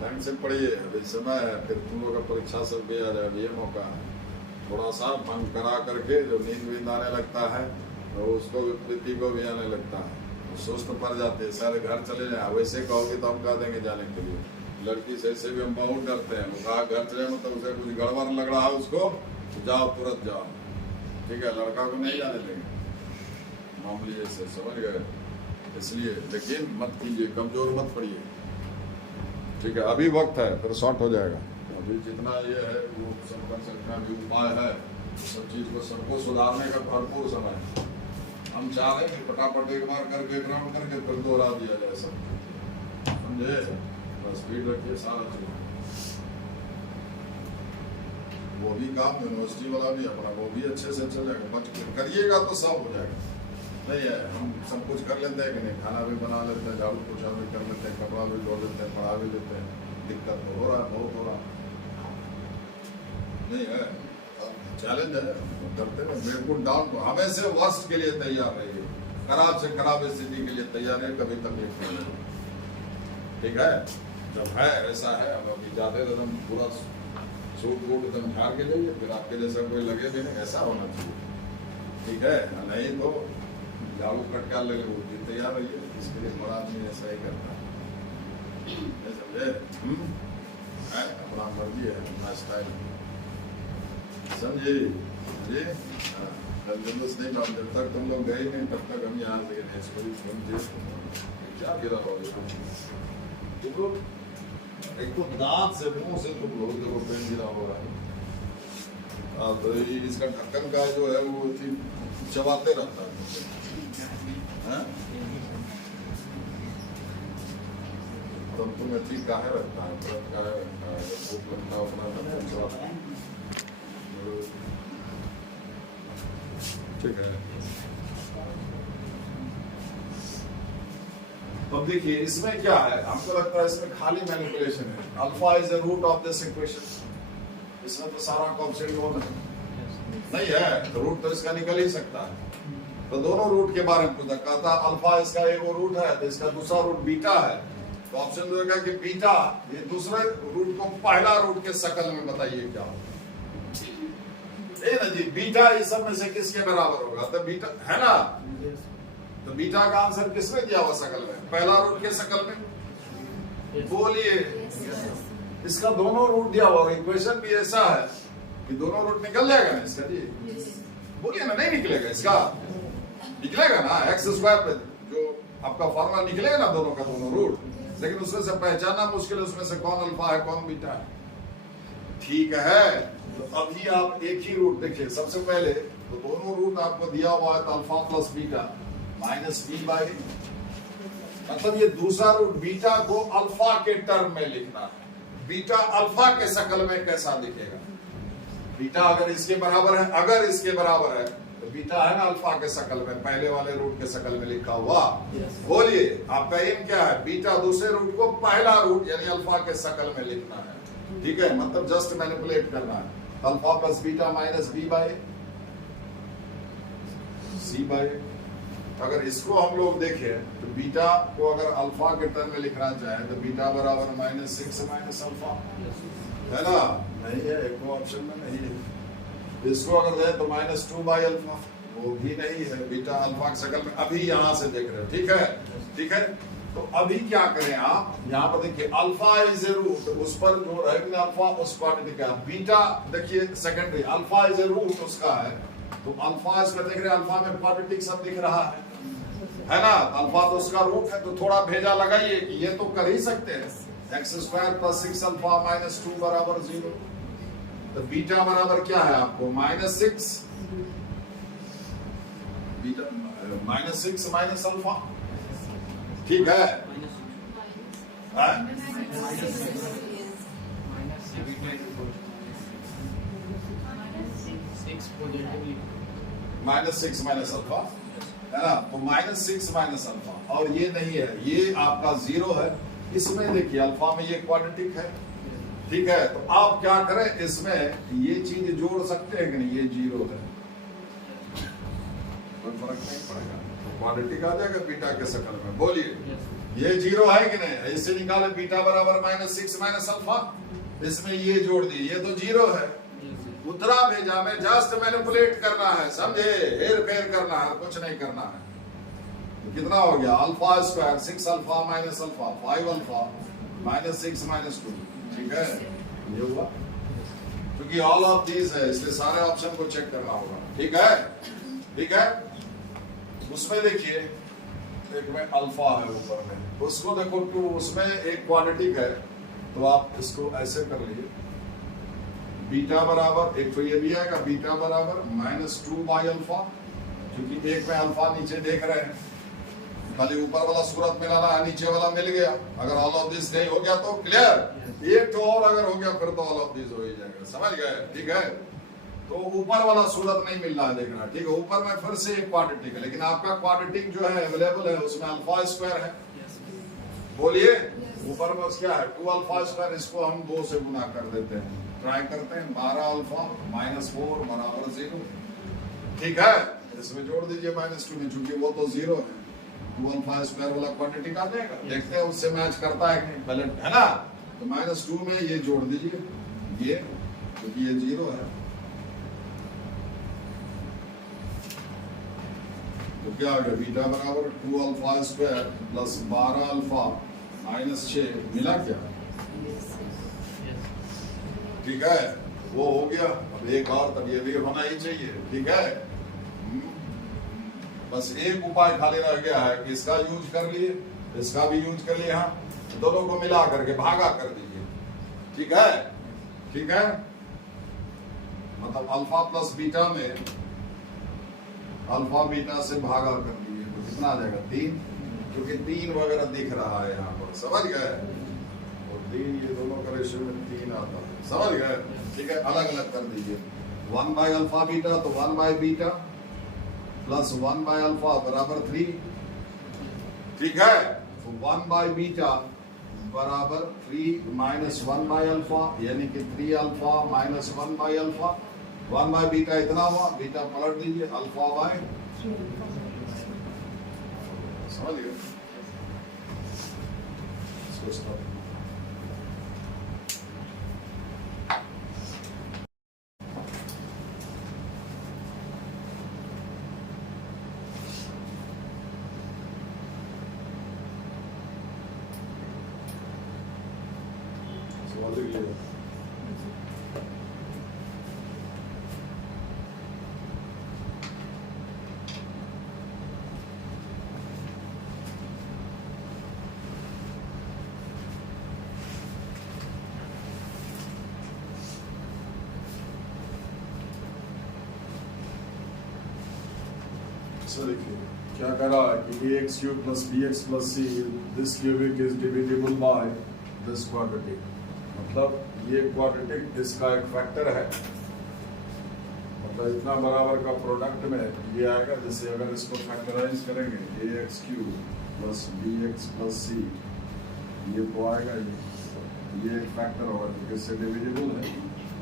ढंग से पढ़िए, अभी समय है, फिर तुम लोग का परीक्षा सब भी आ जाए, ये मौका है। थोड़ा सा मन करा करके जो नींद आने लगता है तो उसको प्रीति को भी आने लगता है, तो सुस्त पड़ जाते हैं, सारे घर चले जाए। वैसे कहोगे तो हम कह देंगे जाने के लिए, लड़की से ऐसे भी हम बहुत डरते हैं, वो कहा घर चले मतलब उसे कुछ गड़बड़ लग रहा है उसको, तो जाओ तुरंत जाओ, ठीक है। लड़का को नहीं जाने देंगे मामूली ऐसे, समझ गए। इसलिए लेकिन मत कीजिए, कमजोर मत पड़िए, ठीक है। अभी वक्त है, फिर शॉर्ट हो जाएगा। अभी जितना ये है वो सब कर सकते हैं, अभी उपाय है, सब चीज को सबको सुधारने का भरपूर समय है। हम चाह रहे हैं कि फटाफट एक बार करके ग्राउंड करके फिर दोहरा दिया जाए सब, समझे। बस स्पीड रखिए, सारा चीज वो भी काम यूनिवर्सिटी वाला भी अपना वो भी अच्छे से चलेगा, बच करिएगा तो सब हो जाएगा। नहीं है, हम सब कुछ कर लेते हैं कि नहीं, खाना भी बना लेते हैं, झाड़ू पोछा भी कर लेते हैं, कपड़ा भी धो लेते हैं, पढ़ा भी लेते हैं, दिक्कत तो हो रहा है, बहुत हो रहा नहीं है, चैलेंज है, करते हैं। बिल्कुल डाउन, हमें से वर्स्ट के लिए तैयार रहिए, खराब से खराब स्थिति के लिए तैयार है, कभी तकलीफ नहीं है, ठीक है। जब है ऐसा है, अब अभी जाते तो एकदम पूरा सूट वूट एकदम झाड़ के जाइए, फिर आपके जैसा कोई लगे भी नहीं, ऐसा होना चाहिए, ठीक है। नहीं तो झाड़ू कटका ले लो, तैयार रहिए, इसके लिए बड़ा आदमी ऐसा ही करता है, समझे। अपना मर्जी है, अपना स्टाइल, समझे जी। नहीं काम, जब तक तुम लोग गए नहीं तब तक हम यहाँ से क्या गिरा हो, एक तो दांत से मुंह से तुम लोग देखो पेन गिरा हो रहा है, तो इसका ढक्कन का जो है वो चबाते रहता है, तो तुम्हें ठीक काहे रखता है, काहे रखता है, भूख लगता अपना, ठीक है। अब देखिए इसमें क्या है, हमको लगता है इसमें खाली मैनिपुलेशन है। Alpha is the root of this equation, इसमें तो सारा कॉन्सेप्ट नहीं है, तो रूट तो इसका निकल ही सकता है। तो दोनों रूट के बारे में पूछा, कहता अल्फा इसका एक रूट है, तो इसका दूसरा रूट बीटा है, तो ऑप्शन देगा कि बीटा, ये दूसरे रूट को पहला रूट के शकल में बताइए क्या होगा। ना जी, बीटा इस सब में से किसके बराबर होगा, तो बीटा है ना, तो बीटा का आंसर किसमें दिया हुआ शकल में, पहला रूट के शकल में, बोलिए। इसका दोनों रूट दिया हुआ, इक्वेशन भी ऐसा है कि दोनों रूट निकल जाएगा ना इसका जी, बोलिए ना। नहीं निकलेगा इसका, निकलेगा ना, एक्स स्क्वायर पे जो आपका फॉर्मूला निकलेगा ना दोनों का दोनों रूट, लेकिन उसमें से पहचानना मुश्किल है, उसमें से कौन अल्फा है कौन बीटा है, ठीक है। तो अभी आप एक ही रूट देखिए, सबसे पहले तो दोनों रूट आपको दिया हुआ है, तो alpha plus beta minus b by, मतलब ये दूसरा रूट बीटा को अल्फा के टर्म में लिखना है। बीटा अल्फा के शकल में कैसा दिखेगा, बीटा अगर इसके बराबर है, अगर इसके बराबर है तो बीटा है ना अल्फा के शकल में, पहले वाले रूट के शकल में लिखा हुआ। बोलिए आपका एम क्या है, बीटा दूसरे रूट को पहला रूट यानी अल्फा के शकल में लिखना है। ठीक है, मतलब जस्ट मैनिपुलेट करना है। Alpha plus beta minus b by c by. अगर इसको हम लोग देखें तो बीटा को अगर अल्फा के टर्म में लिखना चाहे तो बीटा बराबर -6 माइनस अल्फा, है ना? नहीं है, एक ऑप्शन में नहीं है। इसको अगर दे तो -2 बाय अल्फा, वो भी नहीं है। बीटा अल्फा की शक्ल में अभी यहां से देख रहे हो, ठीक है, ठीक है। तो अभी क्या करें आप, यहाँ पर देखिए अल्फा इज ए रूट, उस पर जो है अल्फा उस क्वांटिटी का, बीटा देखिए secondary, alpha is a root उसका है, तो अल्फा इसमें देख रहे हैं, अल्फा में क्वाड्रेटिक सब दिख रहा है ना? अल्फा तो उसका रूट है, तो थोड़ा भेजा लगाइए कि ये तो कर ही सकते हैं। x² + 6 अल्फा -2 बराबर 0। तो बीटा बराबर क्या है आपको -6, बीटा -6 माइनस अल्फा, ठीक है? -6 माइनस अल्फा, है ना? तो -6 माइनस अल्फा, और ये नहीं है, ये आपका 0 है। इसमें देखिए अल्फा में ये क्वाड्रेटिक है, ठीक है? तो आप क्या करें, इसमें ये चीज जोड़ सकते हैं कि नहीं, ये 0 है, कोई फर्क नहीं पड़ेगा, तो क्वाड्रेटिक आ जाएगा बीटा के शक्ल में। बोलिए ये 0 है कि नहीं? इससे निकाले बीटा बराबर -6 माइनस अल्फा, इसमें ये जोड़ दी, ये तो 0 है। उतरा भेजा में जस्ट मैनिपुलेट करना है, समझे? हेर फेर करना है, कुछ नहीं करना है। तो कितना हो गया, अल्फा² 6 अल्फा माइनस अल्फा 5 अल्फा -6 -2, ठीक है? ये हुआ, क्योंकि ऑल ऑफ दीज है इसलिए सारे ऑप्शन को चेक करना होगा, ठीक है, ठीक है? उसमें देखिए एक में अल्फा है ऊपर में, उसको देखो 2, उसमें एक क्वाड्रेटिक है, तो आप इसको ऐसे कर लीजिए, बीटा बराबर, एक तो ये भी आएगा बीटा बराबर -2 बाय अल्फा, क्योंकि एक में अल्फा नीचे देख रहे हैं, खाली ऊपर वाला सूरत मिलाना है, नीचे वाला मिल गया। अगर ऑल ऑफ दिस नहीं हो गया तो क्लियर, एक तो और अगर हो गया फिर तो ऑल ऑफ दिस हो ही जाएगा, समझ गए? ठीक है, तो ऊपर वाला सूरत नहीं मिल रहा है, देखना, ठीक है? ऊपर में फिर से एक क्वाड्रेटिक है, लेकिन आपका क्वाड्रेटिक जो है अवेलेबल है, उसमें अल्फा² है। बोलिए ऊपर में क्या है, 2 अल्फा², इसको हम 2 से गुना कर देते हैं, ट्राई करते हैं, 12 अल्फा -4 बराबर 0, ठीक है? इसमें जोड़ दीजिए -2 में, चूंकि वो तो 0 है, 2 अल्फा² वाला क्वाड्रेटिक आ जाएगा। देखते हैं उससे मैच करता है कि नहीं, पहले, है ना? तो -2 में ये जोड़ दीजिए, ये क्योंकि ये 0 है, तो क्या आ गया, बीटा बराबर 2 अल्फा² + 12 अल्फा -6, मिला क्या? ठीक है, वो हो गया। अब एक और, तब ये भी होना ही चाहिए, ठीक है? बस एक उपाय खाली रह गया है कि इसका यूज कर लिए, इसका भी यूज कर लिए, हाँ, दोनों को मिला करके भागा कर दीजिए, ठीक है, ठीक है? मतलब अल्फा प्लस बीटा में अल्फा बीटा से भागा कर दीजिए, तो कितना आ जाएगा, 3, क्योंकि 3 वगैरह दिख रहा है यहाँ पर, समझ गए? और 3, ये दोनों का रेशियो में 3 आता है, समझ गए? ठीक है, अलग अलग कर दीजिए, 1 बाय अल्फा बीटा, तो 1 by beta plus 1 by alpha बराबर 3, ठीक है? तो 1 बाय बीटा बराबर 3 माइनस 1 बाय अल्फा, यानी कि 3 alpha minus 1 by alpha, 1 by beta इतना हुआ, बीटा पलट दीजिए, अल्फा बाय, समझ गए? इसको स्टॉप, समझ लीजिए। देखिए क्या कह रहा है कि ax³ + bx + c, this cubic is divisible by this quadratic, मतलब ये क्वाड्रेटिक इसका एक फैक्टर है, मतलब इतना बराबर का प्रोडक्ट में ये आएगा। जैसे अगर इसको फैक्टराइज करेंगे, ax³ + bx + c, ये तो आएगा, ये ये एक फैक्टर होगा जो किससे डिविजिबल है।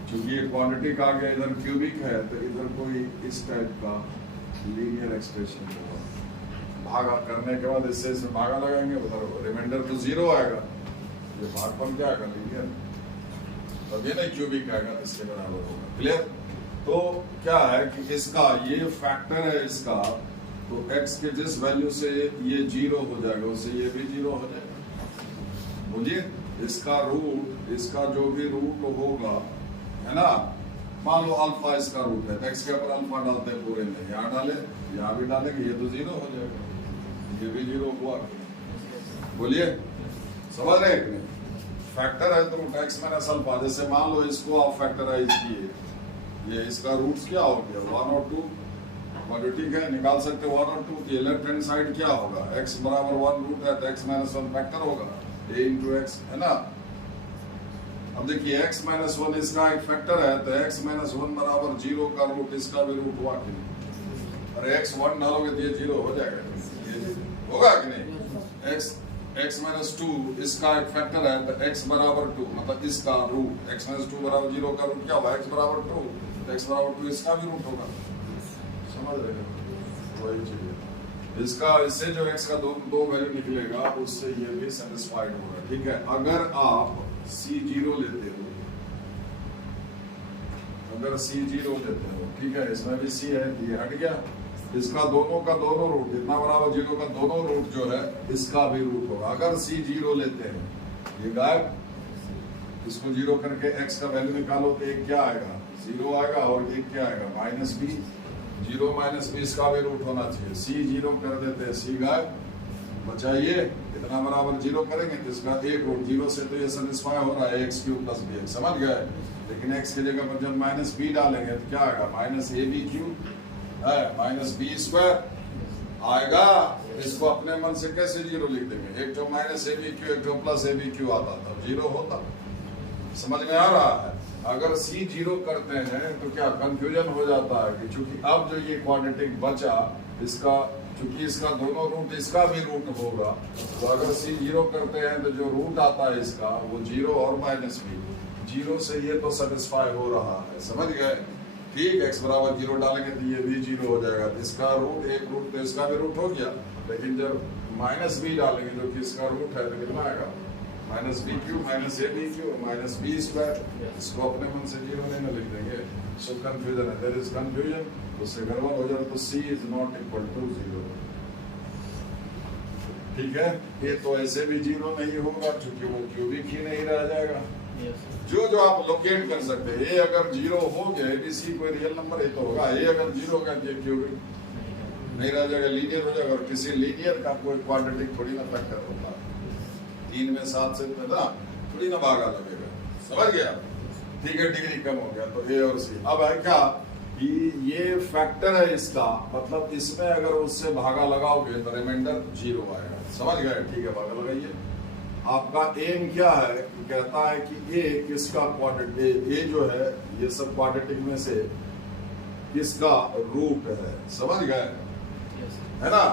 क्योंकि ये क्वांटिटी का आगे इधर क्यूबिक है तो इधर कोई इस टाइप का लीनियर एक्सप्रेशन होगा। भागा करने के बाद इससे इसमें भागा लगाएंगे, उधर रिमाइंडर तो 0 आएगा, ये भाग बन क्या आएगा लीनियर, तब ये नहीं क्यूबिक आएगा तो इसके बराबर होगा। क्लियर? तो क्या है कि इसका ये फैक्टर है इसका, तो x के जिस वैल्यू से ये 0 हो जाएगा उससे ये भी 0 हो जाएगा। बुझिए, इसका रूट, इसका जो भी रूट होगा है ना, मान लो अल्फा इसका रूट है, x के ऊपर अल्फा डालते हैं पूरे में, यहाँ डाले यहाँ भी डालेंगे, ये तो 0 हो जाएगा, ये भी 0 हुआ। बोलिए, समझ रहे हैं? फैक्टर है तो x माइनस अल्फा, जैसे मान लो इसको आप फैक्टराइज किए, ये इसका रूट्स क्या हो गया 1 और 2, ठीक है, निकाल सकते 1 और 2। ये लेफ्ट हैंड साइड क्या होगा, x बराबर 1 रूट है तो x माइनस 1 फैक्टर होगा, a इंटू एक्स, है ना। अब देखिए x माइनस 1 इसका एक फैक्टर है तो x माइनस 1 बराबर 0 का रूट इसका भी रूट हुआ कि नहीं? अरे x 1 डालोगे तो ये 0 हो जाएगा, ये होगा कि नहीं? x माइनस 2 इसका एक फैक्टर है तो x बराबर 2, मतलब इसका रूट x माइनस 2 बराबर 0 का रूट क्या होगा, x बराबर 2, तो x बराबर 2 इसका भी रूट होगा। समझ रहे हैं? वही चीज इसका, इससे जो x का दो वैल्यू निकलेगा उससे ये भी सेटिस्फाइड होगा। ठीक है, अगर आप C0 लेते हो, अगर C0 लेते हो, ठीक है, इसमें भी C है, ये हट गया, इसका दोनों का दोनों रूट, इतना बराबर 0 का दोनों रूट जो है इसका भी रूट होगा। अगर C0 लेते हैं, ये गायब, इसको 0 करके x का वैल्यू निकालो तो एक क्या आएगा, 0 आएगा, और एक क्या आएगा माइनस b, 0 माइनस b इसका भी रूट होना चाहिए। C0 कर देते हैं, C गायब, बचाइए, इतना बराबर 0 करेंगे तो इसका एक रूट, 0 से तो ये सेटिस्फाई हो रहा है x क्यूब प्लस bx, समझ गए। लेकिन x की जगह पर जब माइनस b डालेंगे तो क्या आएगा, माइनस ab क्यूब है, माइनस b स्क्वायर आएगा। इसको अपने मन से कैसे 0 लिख देंगे, एक तो माइनस ab क्यू, एक तो प्लस ab क्यू आता था, 0 होता। समझ में आ रहा है? अगर C0 करते हैं तो क्या कंफ्यूजन हो जाता है कि चूंकि अब जो ये क्वाड्रेटिक बचा इसका, चूंकि इसका दोनों रूट इसका भी रूट होगा, तो अगर C0 करते हैं तो जो रूट आता है इसका वो 0 और माइनस b, 0 से ये तो सेटिस्फाई हो रहा है, समझ गए। ठीक, x बराबर 0 डालेंगे तो ये भी 0 हो जाएगा, तो इसका रूट एक रूट तो इसका भी रूट हो गया। लेकिन जब माइनस b डालेंगे जो कि इसका रूट है तो कितना आएगा, minus b q minus a b q minus b square, इसको अपने मन से 0 नहीं ना लिख देंगे। सो कंफ्यूजन है, देयर इज कंफ्यूजन, उससे गड़बड़ हो जाए तो c is not equal to 0। ठीक है, ये तो ऐसे भी 0 नहीं होगा क्योंकि वो क्यूबिक ही नहीं रह जाएगा। जो आप लोकेट कर सकते हैं, ए अगर 0 हो गया, एबीसी कोई रियल नंबर है तो होगा, ए अगर 0 हो गया तो क्यूबिक नहीं रह जाएगा, लीनियर हो जाएगा। और किसी लीनियर का कोई क्वाड्रेटिक थोड़ी ना फैक्टर होता है, 3 में 7 से ना थोड़ी ना भागा लगेगा, समझ गया। ठीक है, डिग्री कम हो गया तो ए और सी। अब है क्या कि ये फैक्टर है इसका, मतलब इसमें अगर उससे भागा लगाओगे तो रिमाइंडर 0 आएगा, समझ गए। ठीक है, भागा लगाइए। आपका एम क्या है, कहता है कि ए किसका क्वाड्रेटिक, ए जो है ये सब क्वाड्रेटिक में से किसका रूट है, समझ गए, है ना।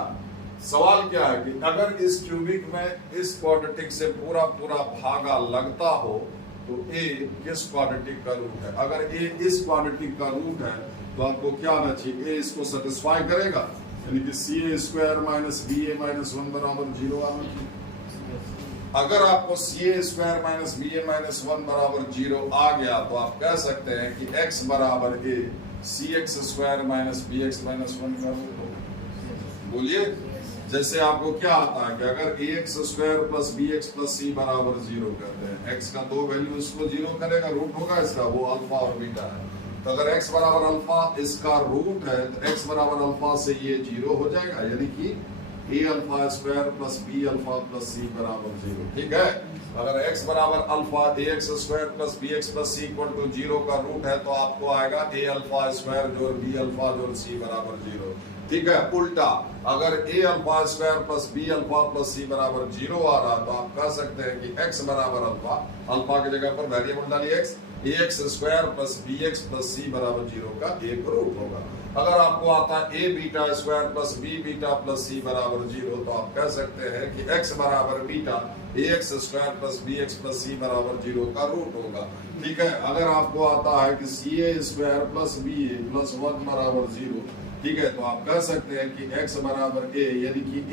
सवाल क्या है कि अगर इस क्यूबिक में इस क्वाड्रेटिक से पूरा भागा लगता हो तो ए किस क्वाड्रेटिक का रूट है। अगर ए इस क्वाड्रेटिक का रूट है तो आपको क्या आना चाहिए, ए इसको सेटिस्फाई करेगा, यानी कि सी ए स्क्वायर माइनस बी ए माइनस 1 बराबर 0 आना चाहिए। अगर आपको सी ए स्क्वायर माइनस बी ए माइनस 1 बराबर 0 आ गया तो आप कह सकते हैं कि x बराबर a c x square minus b x minus 1 का रूट होगा। बोलिए, जैसे आपको क्या आता है कि अगर a x square plus b x plus c बराबर 0 करते हैं, x का 2 वैल्यू इसको 0 करेगा, रूट होगा इसका, वो अल्फा और बीटा है। तो अगर x बराबर अल्फा इसका रूट है तो x बराबर अल्फा से ये 0 हो जाएगा, यानी कि a alpha square plus b alpha plus c बराबर 0। ठीक है, अगर x बराबर alpha a x square plus b x plus c equal to 0 का रूट है तो आपको आएगा ए अल्फा स्क्वायर जोड़ बी अल्फा जोड़ सी बराबर 0। ठीक है, उल्टा अगर a alpha square plus b alpha plus c बराबर 0 आ रहा तो आप कह सकते हैं कि x बराबर अल्फा, अल्फा की जगह पर वेरिएबल डालिए x, ax square plus bx plus c बराबर 0 का एक रूट होगा। अगर आपको आता है a beta square plus b beta plus c बराबर 0, तो आप कह सकते हैं कि x बराबर beta ax square plus bx plus c बराबर 0 का रूट होगा। ठीक है। अगर आपको आता है कि ca square plus ba plus 1 बराबर 0, ठीक है, तो आप कह सकते हैं कि x बराबर a, यानी कि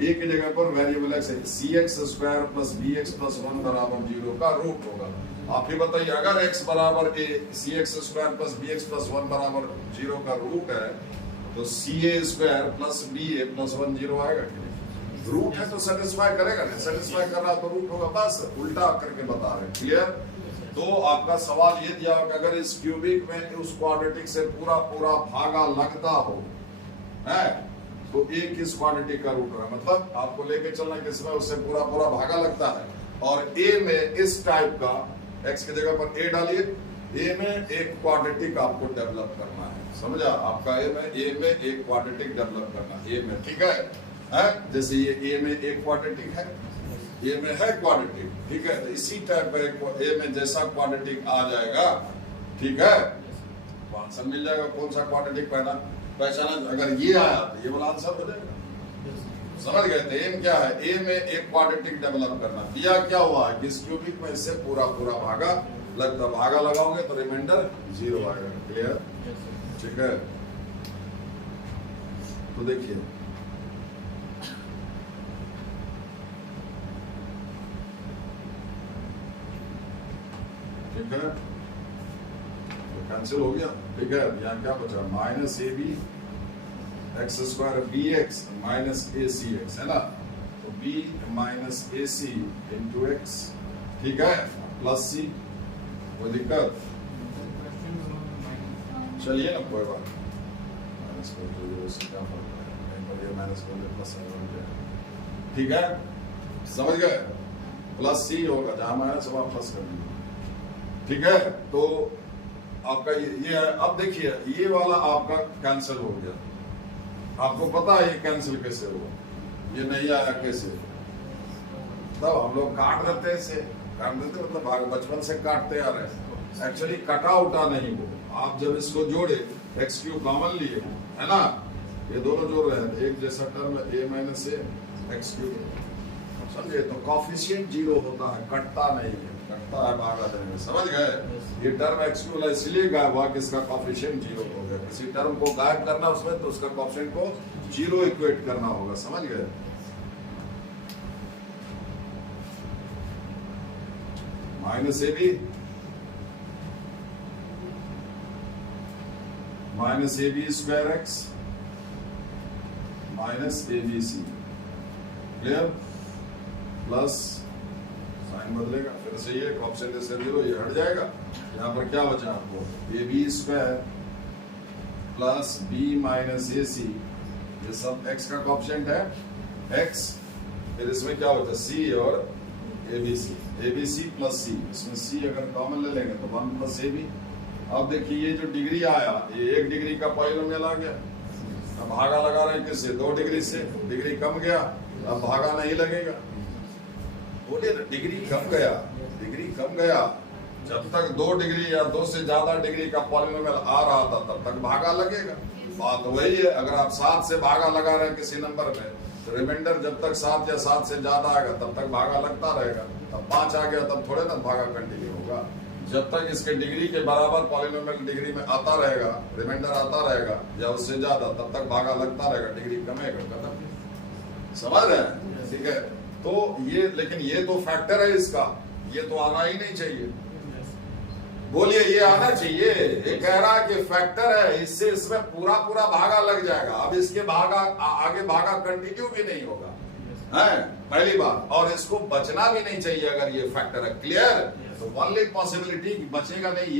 a की जगह पर वेरिएबल x है, cx square plus bx plus 1 बराबर 0 का रूट होगा। आप ही बताइए, अगर x बराबर a, cx square plus bx plus 1 बराबर 0 का रूट है, तो ca square plus ba plus 1 0 आएगा कि नहीं? रूट है तो सेटिस्फाई करेगा, नहीं सेटिस्फाई कर रहा तो रूट होगा। बस उल्टा करके बता रहे। क्लियर? तो आपका सवाल ये दिया कि अगर इस क्यूबिक में उस क्वाड्रेटिक से पूरा पूरा भागा लगता हो, है, तो a किस क्वांटिटी का रूट है, मतलब आपको लेके चलना किसमें उससे पूरा पूरा भागा लगता है। और a में इस टाइप का, x की जगह पर a डालिए, a में एक क्वाड्रेटिक आपको डेवलप करना है। समझा? आपका a में एक क्वाड्रेटिक डेवलप करना है, a में। ठीक है? जैसे ये a में एक क्वाड्रेटिक है, a में है क्वाड्रेटिक, ठीक है, तो इसी टाइप का a में जैसा क्वाड्रेटिक आ जाएगा, ठीक है, तो आंसर मिल जाएगा कौन सा क्वाड्रेटिक पहचाना। अगर ये आया तो ये वाला आंसर हो जाएगा। समझ गए? तो एम क्या है? ए में एक क्वाड्रेटिक डेवलप करना। दिया क्या हुआ है कि इस क्यूबिक में इससे पूरा पूरा भागा लगता, भागा लगाओगे तो रिमाइंडर 0 आएगा। क्लियर? ठीक है। तो देखिए, ठीक है, तो कैंसिल हो गया। ठीक है, यहाँ क्या बचा? Minus a b x square b x minus a c x, है ना, तो b minus a c into x, ठीक है, प्लस सी। कोई दिक्कत? चलिए ना, कोई बात माइनस कर दो, क्या फर्क है, माइनस कर दो प्लस, ठीक है, समझ गए? प्लस सी होगा, जहां माइनस वहां प्लस कर दीजिए। ठीक है, तो आपका ये है। अब देखिए, ये वाला आपका कैंसिल हो गया। आपको पता है ये कैंसिल कैसे हुआ? ये नहीं आया कैसे? तब हम लोग काट देते मतलब बचपन से काटते आ रहे। एक्चुअली कटा उटा नहीं वो, आप जब इसको जोड़े, एक्स क्यूब कॉमन लिए, है ना, ये दोनों जोड़ रहे हैं, एक जैसा टर्म ए माइनस ए एक्स क्यूब, समझे? तो कॉफिशिएंट 0 होता है, कटता नहीं है, कटता है भागा देने में। समझ गए? ये टर्म एक्स क्यूब इसलिए गायब हुआ कि इसका कॉफिशिएंट 0 हो गया। किसी टर्म को गायब करना उसमें, तो उसका कॉफिशिएंट को 0 इक्वेट करना होगा। समझ गए? Minus a b square x minus a b c, clear, plus sign बदलेगा फिर से, ये ऑप्शन से 0 ये हट जाएगा। यहाँ पर क्या बचा आपको? A b square plus b minus a c, ये सब x का कॉप्शेंट है, x, फिर इसमें क्या होता है? c और a b C plus c, इसमें c अगर कॉमन ले लेंगे तो 1 प्लस ए बी। अब देखिए, ये जो डिग्री आया, ये 1 डिग्री का पॉलिनोमियल आ गया। अब भागा लगा रहे हैं किससे? 2 डिग्री से। डिग्री कम गया, अब भागा नहीं लगेगा। बोले ना, डिग्री कम गया, डिग्री कम गया। जब तक 2 डिग्री या 2 से ज्यादा डिग्री का पॉलिनोमियल आ रहा था, तब तक भागा लगेगा। बात वही है, अगर आप 7 से भागा लगा रहे हैं किसी नंबर में, तो रिमाइंडर जब तक 7 या 7 से ज्यादा आएगा तब तक भागा लगता रहेगा। तब 5 आ गया तब थोड़े ना भागा कंटिन्यू होगा। जब तक इसके डिग्री के बराबर पॉलिनोमियल डिग्री में आता रहेगा, रिमाइंडर आता रहेगा या उससे ज्यादा, तब तक भागा लगता रहेगा। डिग्री कमेगा, खत्म। समझ रहे हैं? ठीक है, तो ये, लेकिन ये तो फैक्टर है इसका, ये तो आना ही नहीं चाहिए। बोलिए, ये आना चाहिए। ये कह रहा है कि फैक्टर है, इससे इसमें पूरा पूरा भागा लग जाएगा। अब इसके भागा आगे भागा कंटिन्यू भी नहीं होगा, है पहली बात, और इसको बचना भी नहीं चाहिए अगर ये फैक्टर है। क्लियर? तो ओनली पॉसिबिलिटी बचेगा नहीं।